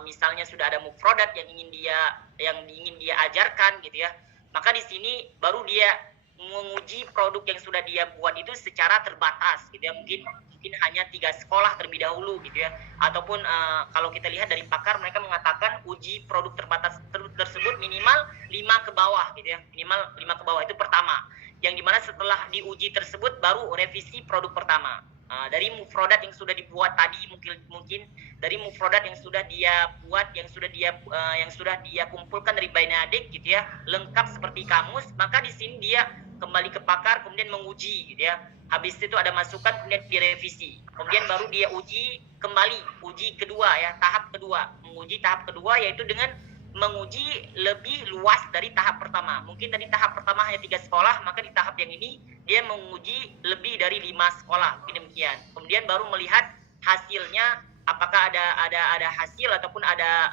misalnya sudah ada mufrodat yang ingin dia ajarkan gitu ya, maka di sini baru dia menguji produk yang sudah dia buat itu secara terbatas gitu ya, mungkin hanya 3 sekolah terlebih dahulu gitu ya, ataupun kalau kita lihat dari pakar, mereka mengatakan uji produk terbatas tersebut minimal 5 ke bawah gitu ya, minimal 5 ke bawah itu pertama, yang dimana setelah diuji tersebut baru revisi produk pertama. Dari mufrodat yang sudah dibuat tadi, mungkin dari mufrodat yang sudah dia buat, yang sudah dia kumpulkan dari Bainadik gitu ya, lengkap seperti kamus, maka di sini dia kembali ke pakar, kemudian menguji gitu ya. Habis itu ada masukan, kemudian direvisi, kemudian baru dia uji kembali, uji kedua ya, tahap kedua, menguji tahap kedua, yaitu dengan menguji lebih luas dari tahap pertama. Mungkin tadi tahap pertama hanya 3 sekolah, maka di tahap yang ini dia menguji lebih dari 5 sekolah, mungkin demikian. Kemudian baru melihat hasilnya, apakah ada hasil ataupun ada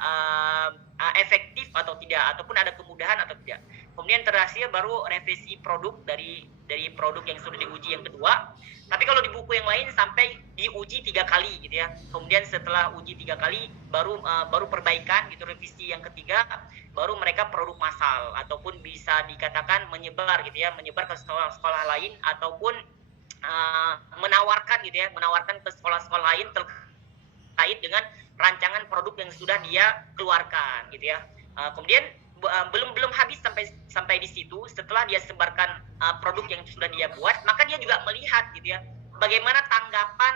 efektif atau tidak, ataupun ada kemudahan atau tidak. Kemudian terakhir baru revisi produk dari produk yang sudah diuji yang kedua. Tapi kalau di buku yang lain sampai diuji 3 kali gitu ya. Kemudian setelah uji 3 kali baru perbaikan gitu, revisi yang ketiga, baru mereka produk massal ataupun bisa dikatakan menyebar gitu ya, menyebar ke sekolah-sekolah lain ataupun menawarkan gitu ya, menawarkan ke sekolah-sekolah lain terkait dengan rancangan produk yang sudah dia keluarkan gitu ya. Kemudian belum habis sampai di situ. Setelah dia sebarkan produk yang sudah dia buat, maka dia juga melihat gitu ya, bagaimana tanggapan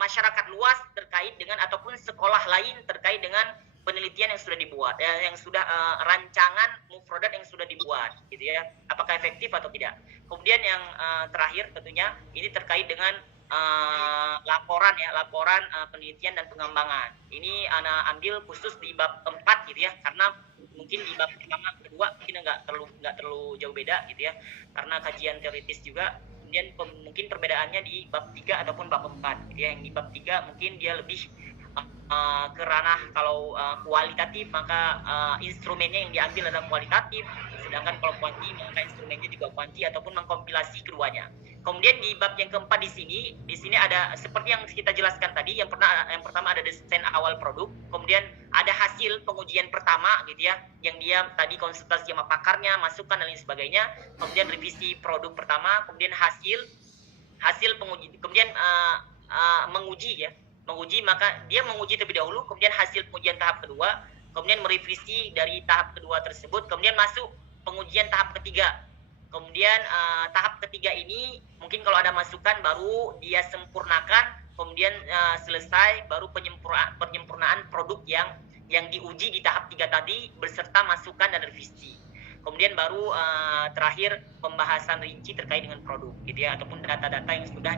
masyarakat luas terkait dengan ataupun sekolah lain terkait dengan penelitian yang sudah dibuat, yang sudah rancangan mufrodat yang sudah dibuat gitu ya, apakah efektif atau tidak. Kemudian yang terakhir tentunya ini terkait dengan laporan penelitian dan pengembangan. Ini Ana ambil khusus di bab 4 gitu ya, karena mungkin di bab pertama kedua mungkin nggak terlalu jauh beda gitu ya, karena kajian teoritis juga. Kemudian mungkin perbedaannya di bab 3 ataupun bab 4 gitu ya. Yang di bab 3 mungkin dia lebih ke ranah kalau kualitatif, maka instrumennya yang diambil adalah kualitatif, sedangkan kalau kuanti maka instrumennya juga kuanti ataupun mengkompilasi keduanya. Kemudian di bab yang keempat di sini ada seperti yang kita jelaskan tadi, yang pertama ada desain awal produk, kemudian ada hasil pengujian pertama gitu ya, yang dia tadi konsultasi sama pakarnya, masukan dan lain sebagainya, kemudian revisi produk pertama, kemudian hasil penguji, kemudian menguji, maka dia menguji terlebih dahulu, kemudian hasil pengujian tahap kedua, kemudian merevisi dari tahap kedua tersebut, kemudian masuk pengujian tahap ketiga. Kemudian tahap ketiga ini mungkin kalau ada masukan baru dia sempurnakan, kemudian selesai baru penyempurnaan produk yang diuji di tahap 3 tadi beserta masukan dan revisi. Kemudian baru terakhir pembahasan rinci terkait dengan produk gitu ya, ataupun data-data yang sudah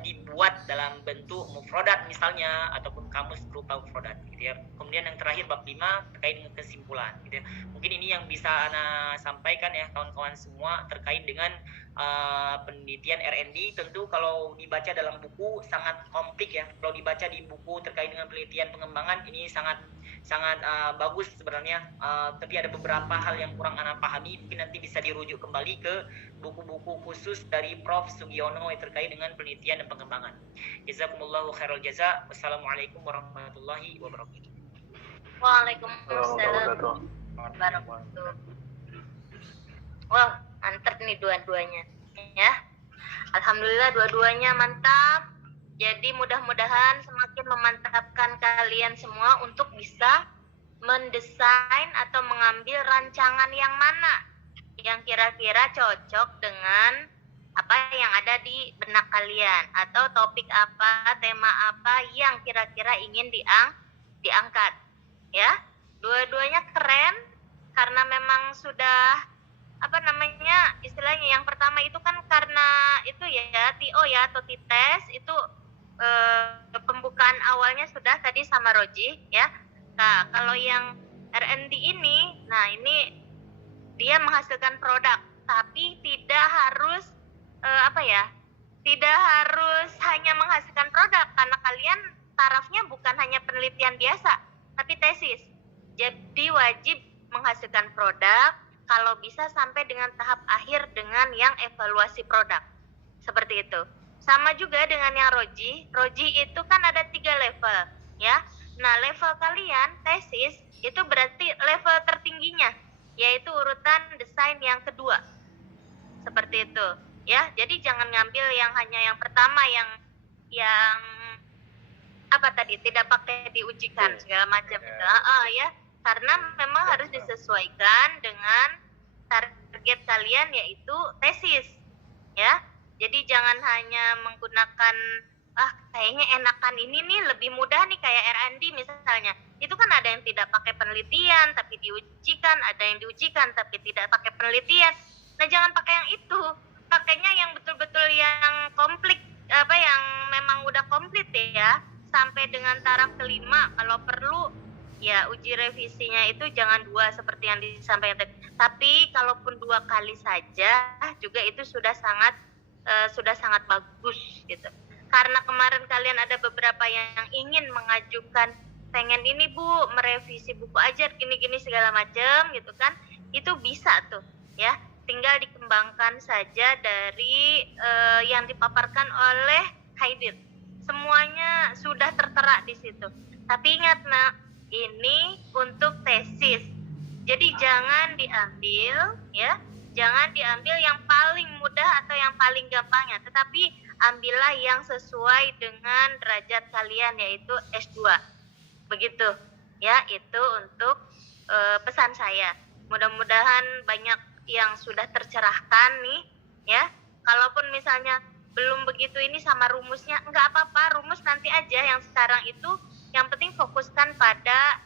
dibuat dalam bentuk mufrodat misalnya, ataupun kamus berupa mufrodat gitu ya. Kemudian yang terakhir bab 5 terkait dengan kesimpulan gitu ya. Mungkin ini yang bisa Ana sampaikan ya kawan-kawan semua terkait dengan penelitian R&D. Tentu kalau dibaca dalam buku sangat komplit ya. Kalau dibaca di buku terkait dengan penelitian pengembangan ini sangat bagus sebenarnya, tapi ada beberapa hal yang kurang Ana pahami, mungkin nanti bisa dirujuk kembali ke buku-buku khusus dari Prof. Sugiono terkait dengan penelitian dan pengembangan. Jazakumullahu khairal jaza. Wassalamualaikum warahmatullahi wabarakatuh. Waalaikumsalam warahmatullahi. Wah, mantap nih dua-duanya ya. Alhamdulillah dua-duanya mantap. Jadi mudah-mudahan semakin memantapkan kalian semua untuk bisa mendesain atau mengambil rancangan yang mana yang kira-kira cocok dengan apa yang ada di benak kalian, atau topik apa, tema apa yang kira-kira ingin diangkat. Ya, dua-duanya keren karena memang sudah istilahnya yang pertama itu kan karena itu ya TO ya atau T-test itu pembukaan awalnya sudah tadi sama Roji ya. Nah, kalau yang R&D ini, nah ini dia menghasilkan produk, tapi tidak harus tidak harus hanya menghasilkan produk, karena kalian tarafnya bukan hanya penelitian biasa, tapi tesis. Jadi wajib menghasilkan produk, kalau bisa sampai dengan tahap akhir dengan yang evaluasi produk. Seperti itu. Sama juga dengan yang Roji. Roji itu kan ada 3 level, ya. Nah, level kalian tesis itu berarti level tertingginya, yaitu urutan desain yang kedua. Seperti itu, ya. Jadi jangan ngambil yang hanya yang pertama yang apa tadi tidak pakai diujikan segala macam itu. Ya. Karena memang harus disesuaikan dengan target kalian yaitu tesis, ya. Jadi jangan hanya menggunakan kayaknya enakan ini nih, lebih mudah nih kayak R&D misalnya. Itu kan ada yang tidak pakai penelitian tapi diujikan, ada yang diujikan tapi tidak pakai penelitian. Nah, jangan pakai yang itu. Pakainya yang betul-betul yang komplit, yang memang udah komplit ya. Sampai dengan taraf kelima, kalau perlu ya uji revisinya itu jangan 2 seperti yang disampaikan tadi. Tapi kalaupun 2 kali saja juga itu sudah sangat bagus gitu. Karena kemarin kalian ada beberapa yang ingin mengajukan, pengen ini Bu, merevisi buku ajar gini-gini segala macam gitu kan. Itu bisa tuh ya. Tinggal dikembangkan saja dari yang dipaparkan oleh Haidir. Semuanya sudah tertera di situ. Tapi ingat nak, ini untuk tesis. Jadi jangan diambil ya, jangan diambil yang paling mudah atau yang paling gampangnya, tetapi ambillah yang sesuai dengan derajat kalian yaitu S2. Begitu. Ya, itu untuk pesan saya. Mudah-mudahan banyak yang sudah tercerahkan nih ya. Kalaupun misalnya belum begitu ini sama rumusnya, enggak apa-apa, rumus nanti aja. Yang sekarang itu yang penting fokuskan pada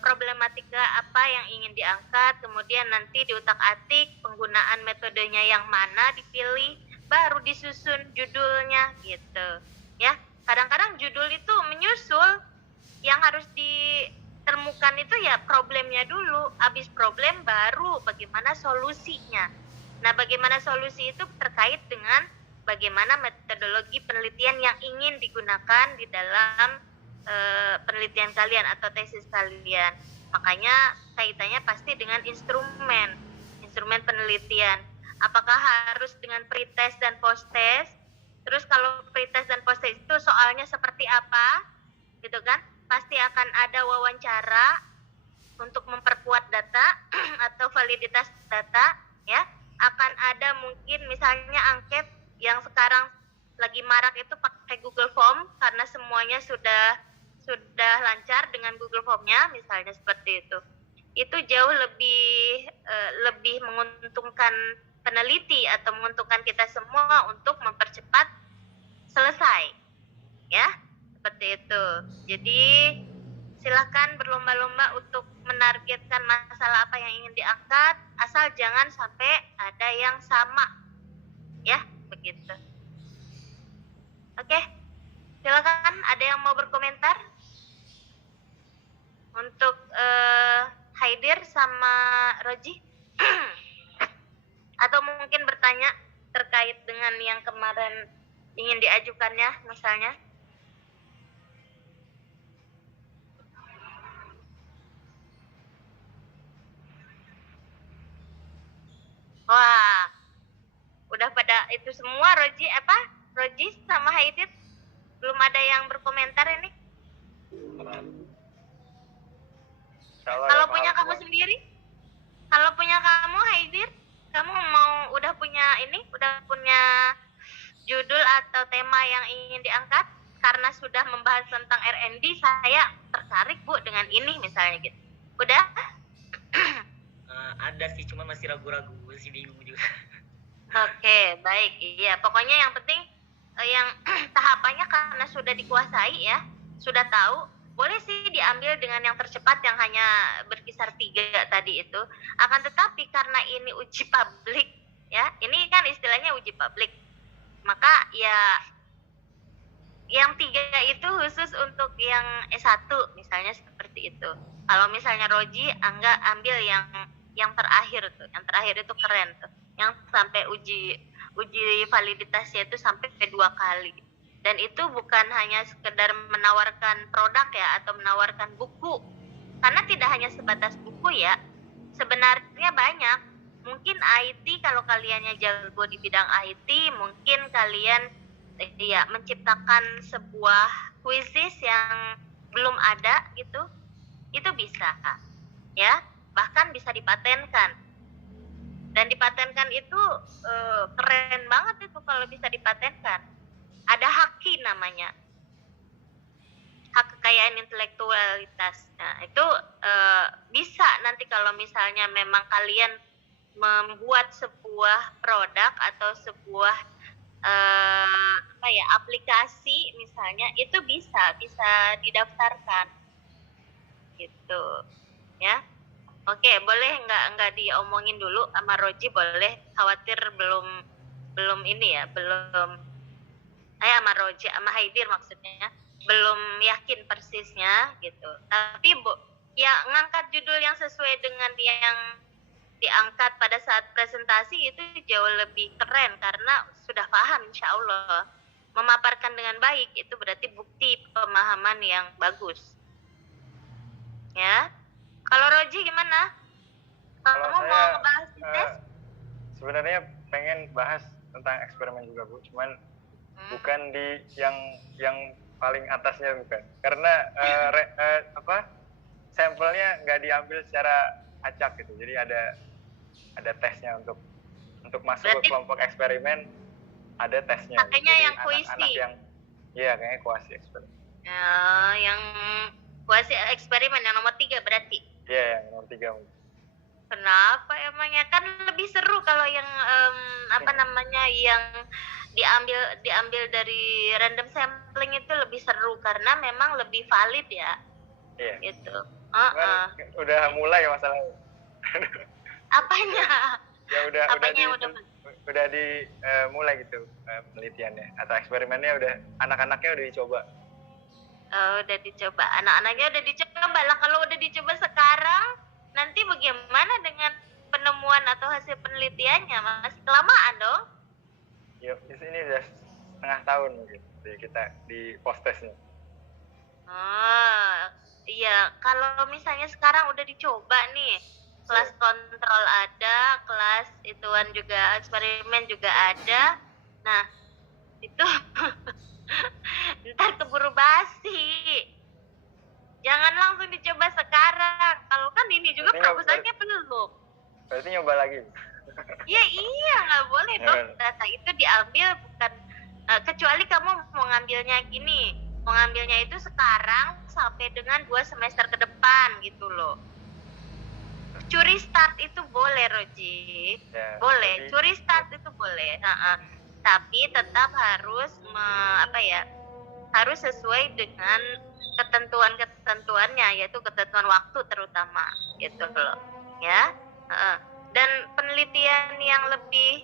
problematika apa yang ingin diangkat, kemudian nanti diutak-atik penggunaan metodenya yang mana dipilih, baru disusun judulnya gitu ya. Kadang-kadang judul itu menyusul, yang harus ditemukan itu ya problemnya dulu, habis problem baru bagaimana solusinya. Nah, bagaimana solusi itu terkait dengan bagaimana metodologi penelitian yang ingin digunakan di dalam penelitian kalian atau tesis kalian. Makanya kaitannya pasti dengan instrumen penelitian. Apakah harus dengan pretest dan posttest? Terus kalau pretest dan posttest itu soalnya seperti apa? Gitu kan? Pasti akan ada wawancara untuk memperkuat data atau validitas data ya. Akan ada mungkin misalnya angket yang sekarang lagi marak itu pakai Google Form karena semuanya sudah lancar dengan Google Form-nya misalnya seperti itu. Itu jauh lebih menguntungkan peneliti atau menguntungkan kita semua untuk mempercepat selesai. Ya, seperti itu. Jadi silakan berlomba-lomba untuk menargetkan masalah apa yang ingin diangkat, asal jangan sampai ada yang sama. Ya, begitu. Oke. Silakan, ada yang mau berkomentar? Untuk Haidir sama Roji? Atau mungkin bertanya terkait dengan yang kemarin ingin diajukannya misalnya? Wah, udah pada itu semua Roji sama Haidir? Belum ada yang berkomentar ini? Kalau punya kamu sendiri? Kalau punya kamu Haidir, kamu udah punya judul atau tema yang ingin diangkat? Karena sudah membahas tentang R&D, saya tertarik Bu dengan ini misalnya gitu. Udah? Ada sih, cuma masih ragu-ragu, masih bingung juga. Oke, baik. Iya, pokoknya yang penting yang tahapannya karena sudah dikuasai ya, sudah tahu, boleh sih diambil dengan yang tercepat yang hanya berkisar 3 tadi itu. Akan tetapi karena ini uji publik ya, ini kan istilahnya uji publik, maka ya yang 3 itu khusus untuk yang S1 misalnya seperti itu. Kalau misalnya Roji ambil yang terakhir tuh, yang terakhir itu keren tuh, yang sampai uji validitasnya itu sampai 2 kali. Dan itu bukan hanya sekedar menawarkan produk ya, atau menawarkan buku. Karena tidak hanya sebatas buku ya, sebenarnya banyak mungkin IT, kalau kaliannya jago di bidang IT, mungkin kalian ya menciptakan sebuah quizzes yang belum ada gitu, itu bisa ya, bahkan bisa dipatenkan. Dan dipatenkan itu keren banget itu kalau bisa dipatenkan. Ada haki namanya, hak kekayaan intelektualitas. Nah, itu bisa nanti kalau misalnya memang kalian membuat sebuah produk atau sebuah aplikasi misalnya, itu bisa didaftarkan gitu ya. Oke, boleh nggak diomongin dulu sama Roji, boleh, khawatir belum ini ya, belum sama Roji sama Haidir maksudnya belum yakin persisnya gitu. Tapi ya ngangkat judul yang sesuai dengan yang diangkat pada saat presentasi itu jauh lebih keren karena sudah paham, insya Allah. Memaparkan dengan baik itu berarti bukti pemahaman yang bagus. Ya. Kalau Roji gimana? Kalau Kamu mau ngebahas tes? Sebenarnya pengen bahas tentang eksperimen juga, Bu. Cuman bukan di yang paling atasnya, bukan. Karena sampelnya nggak diambil secara acak gitu. Jadi ada tesnya untuk masuk Berarti ke kelompok eksperimen, ada tesnya. Pakainya Jadi yang kuisi. anak-anak yang kayaknya kuasi eksperimen. Yang kuasi eksperimen yang nomor 3 berarti. Iya, yang nomor 3. Kenapa emangnya? Kan lebih seru kalau yang yang diambil dari random sampling itu lebih seru karena memang lebih valid ya. Iya. Gitu. Udah mulai masalahnya. Apanya? Ya Apanya udah mulai gitu penelitiannya atau eksperimennya, udah anak-anaknya udah dicoba. Oh, udah dicoba. Anak-anaknya udah dicoba lah. Kalau udah dicoba sekarang, nanti bagaimana dengan penemuan atau hasil penelitiannya? Masih kelamaan dong. Ya, ini udah setengah tahun mungkin kita di post testnya. Oh, iya. Kalau misalnya sekarang udah dicoba nih, kelas kontrol ada, kelas ituan juga, eksperimen juga ada. Nah, itu ntar keburu basi. Jangan langsung dicoba sekarang. Kalau kan ini juga proposalnya belum. Berarti nyoba lagi. Ya iya, nggak boleh dong. Data itu diambil bukan kecuali kamu mau ngambilnya gini, mau ngambilnya itu sekarang sampai dengan 2 semester ke depan gitu loh. Curi start itu boleh, Roji. Ya, boleh, curi start itu boleh. Tapi tetap harus harus sesuai dengan ketentuannya, yaitu ketentuan waktu terutama gitu loh ya. Dan penelitian yang lebih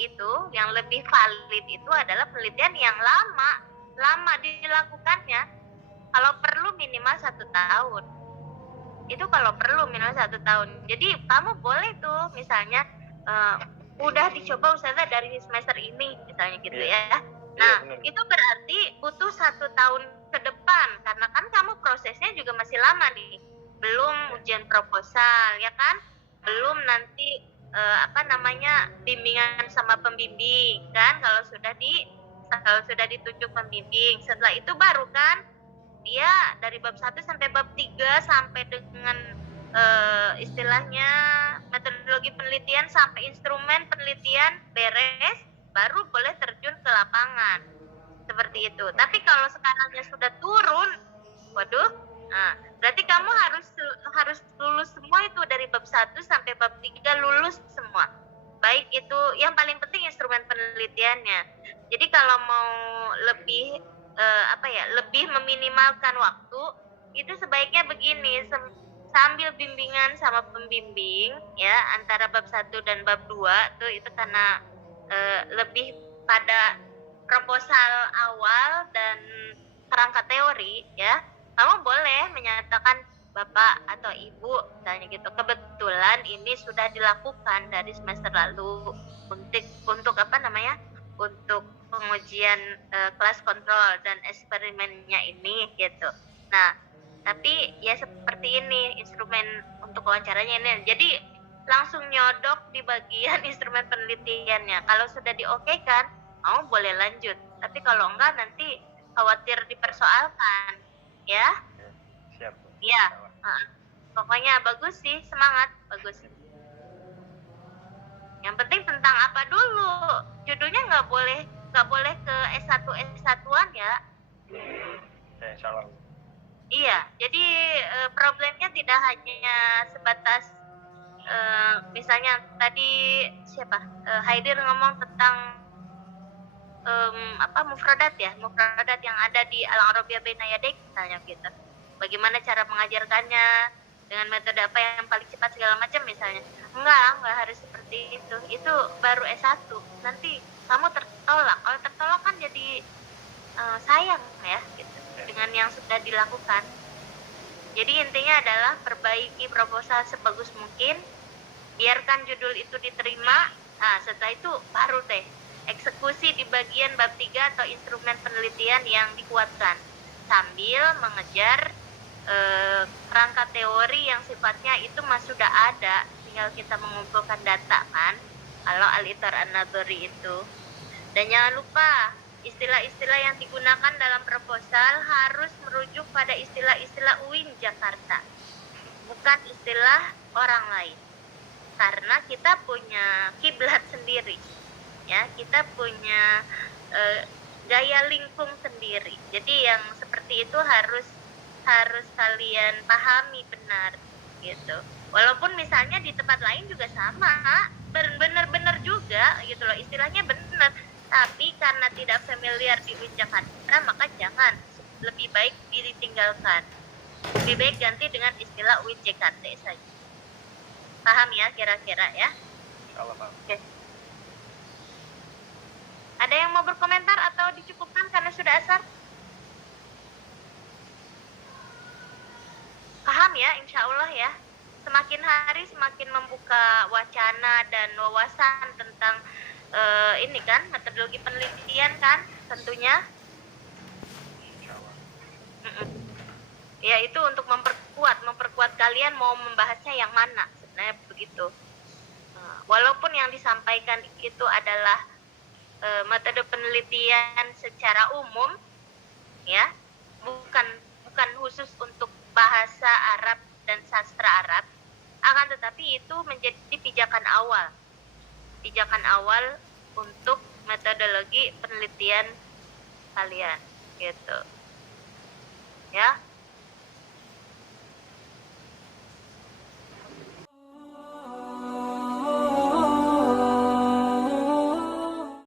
itu, yang lebih valid itu adalah penelitian yang lama dilakukannya. Kalau perlu minimal 1 tahun. Itu kalau perlu minimal 1 tahun. Jadi kamu boleh tuh misalnya udah dicoba Ustazah dari semester ini misalnya gitu ya. Nah, itu berarti butuh 1 tahun ke depan karena kan kamu prosesnya juga masih lama nih. Belum ujian proposal ya kan? Belum nanti bimbingan sama pembimbing kan, kalau sudah ditunjuk pembimbing. Setelah itu baru kan dia dari bab 1 sampai bab 3 sampai dengan istilahnya metodologi penelitian sampai instrumen penelitian beres, baru boleh terjun ke lapangan seperti itu. Tapi kalau sekarangnya sudah turun, berarti kamu harus lulus semua itu dari bab 1 sampai bab 3 lulus semua. Baik itu yang paling penting instrumen penelitiannya. Jadi kalau mau lebih lebih meminimalkan waktu, itu sebaiknya begini, sambil bimbingan sama pembimbing ya, antara bab 1 dan bab 2 tuh itu karena lebih pada proposal awal dan kerangka teori ya. Kamu boleh menyatakan Bapak atau Ibu misalnya gitu, kebetulan ini sudah dilakukan dari semester lalu untuk untuk pengujian kelas kontrol dan eksperimennya ini gitu. Nah, tapi ya seperti ini instrumen untuk wawancaranya ini. Jadi langsung nyodok di bagian instrumen penelitiannya. Kalau sudah diokekan, kamu boleh lanjut. Tapi kalau enggak nanti khawatir dipersoalkan, ya? Oke, siap Bu. Iya. Insyaallah. Pokoknya bagus sih, semangat, bagus. Yang penting tentang apa dulu? Judulnya nggak boleh ke S1 S1-an ya. Oke, insyaallah. Iya, jadi problemnya tidak hanya sebatas misalnya tadi siapa Haidir ngomong tentang mufradat yang ada di Al-Arabiyah Baina Yadik misalnya gitu. Bagaimana cara mengajarkannya, dengan metode apa yang paling cepat segala macam misalnya. Enggak harus seperti itu. Itu baru S1. Nanti kamu tertolak. Kalau tertolak kan jadi sayang ya gitu dengan yang sudah dilakukan. Jadi intinya adalah perbaiki proposal sebagus mungkin, biarkan judul itu diterima. Nah, setelah itu baru eksekusi di bagian bab 3 atau instrumen penelitian yang dikuatkan sambil mengejar kerangka teori yang sifatnya itu sudah ada, tinggal kita mengumpulkan data kan kalau Al-Itar An-Nadhari itu. Dan jangan lupa istilah-istilah yang digunakan dalam proposal harus merujuk pada istilah-istilah UIN Jakarta, bukan istilah orang lain, karena kita punya kiblat sendiri ya, kita punya gaya lingkung sendiri. Jadi yang seperti itu harus kalian pahami benar gitu. Walaupun misalnya di tempat lain juga sama, benar-benar juga gitu loh, istilahnya benar, tapi karena tidak familiar di UIN Jakarta maka jangan, lebih baik ditinggalkan. Lebih baik ganti dengan istilah UIN JKT saja. Paham ya kira-kira ya? Insyaallah paham. Oke. Ada yang mau berkomentar atau dicukupkan karena sudah asar? Paham ya, insya Allah ya. Semakin hari semakin membuka wacana dan wawasan tentang ini kan, metodologi penelitian kan, tentunya. Insyaallah. Ya itu untuk memperkuat kalian mau membahasnya yang mana, sebenarnya begitu. Walaupun yang disampaikan itu adalah metode penelitian secara umum, ya, bukan khusus untuk bahasa Arab dan sastra Arab, akan tetapi itu menjadi pijakan awal untuk metodologi penelitian kalian gitu ya.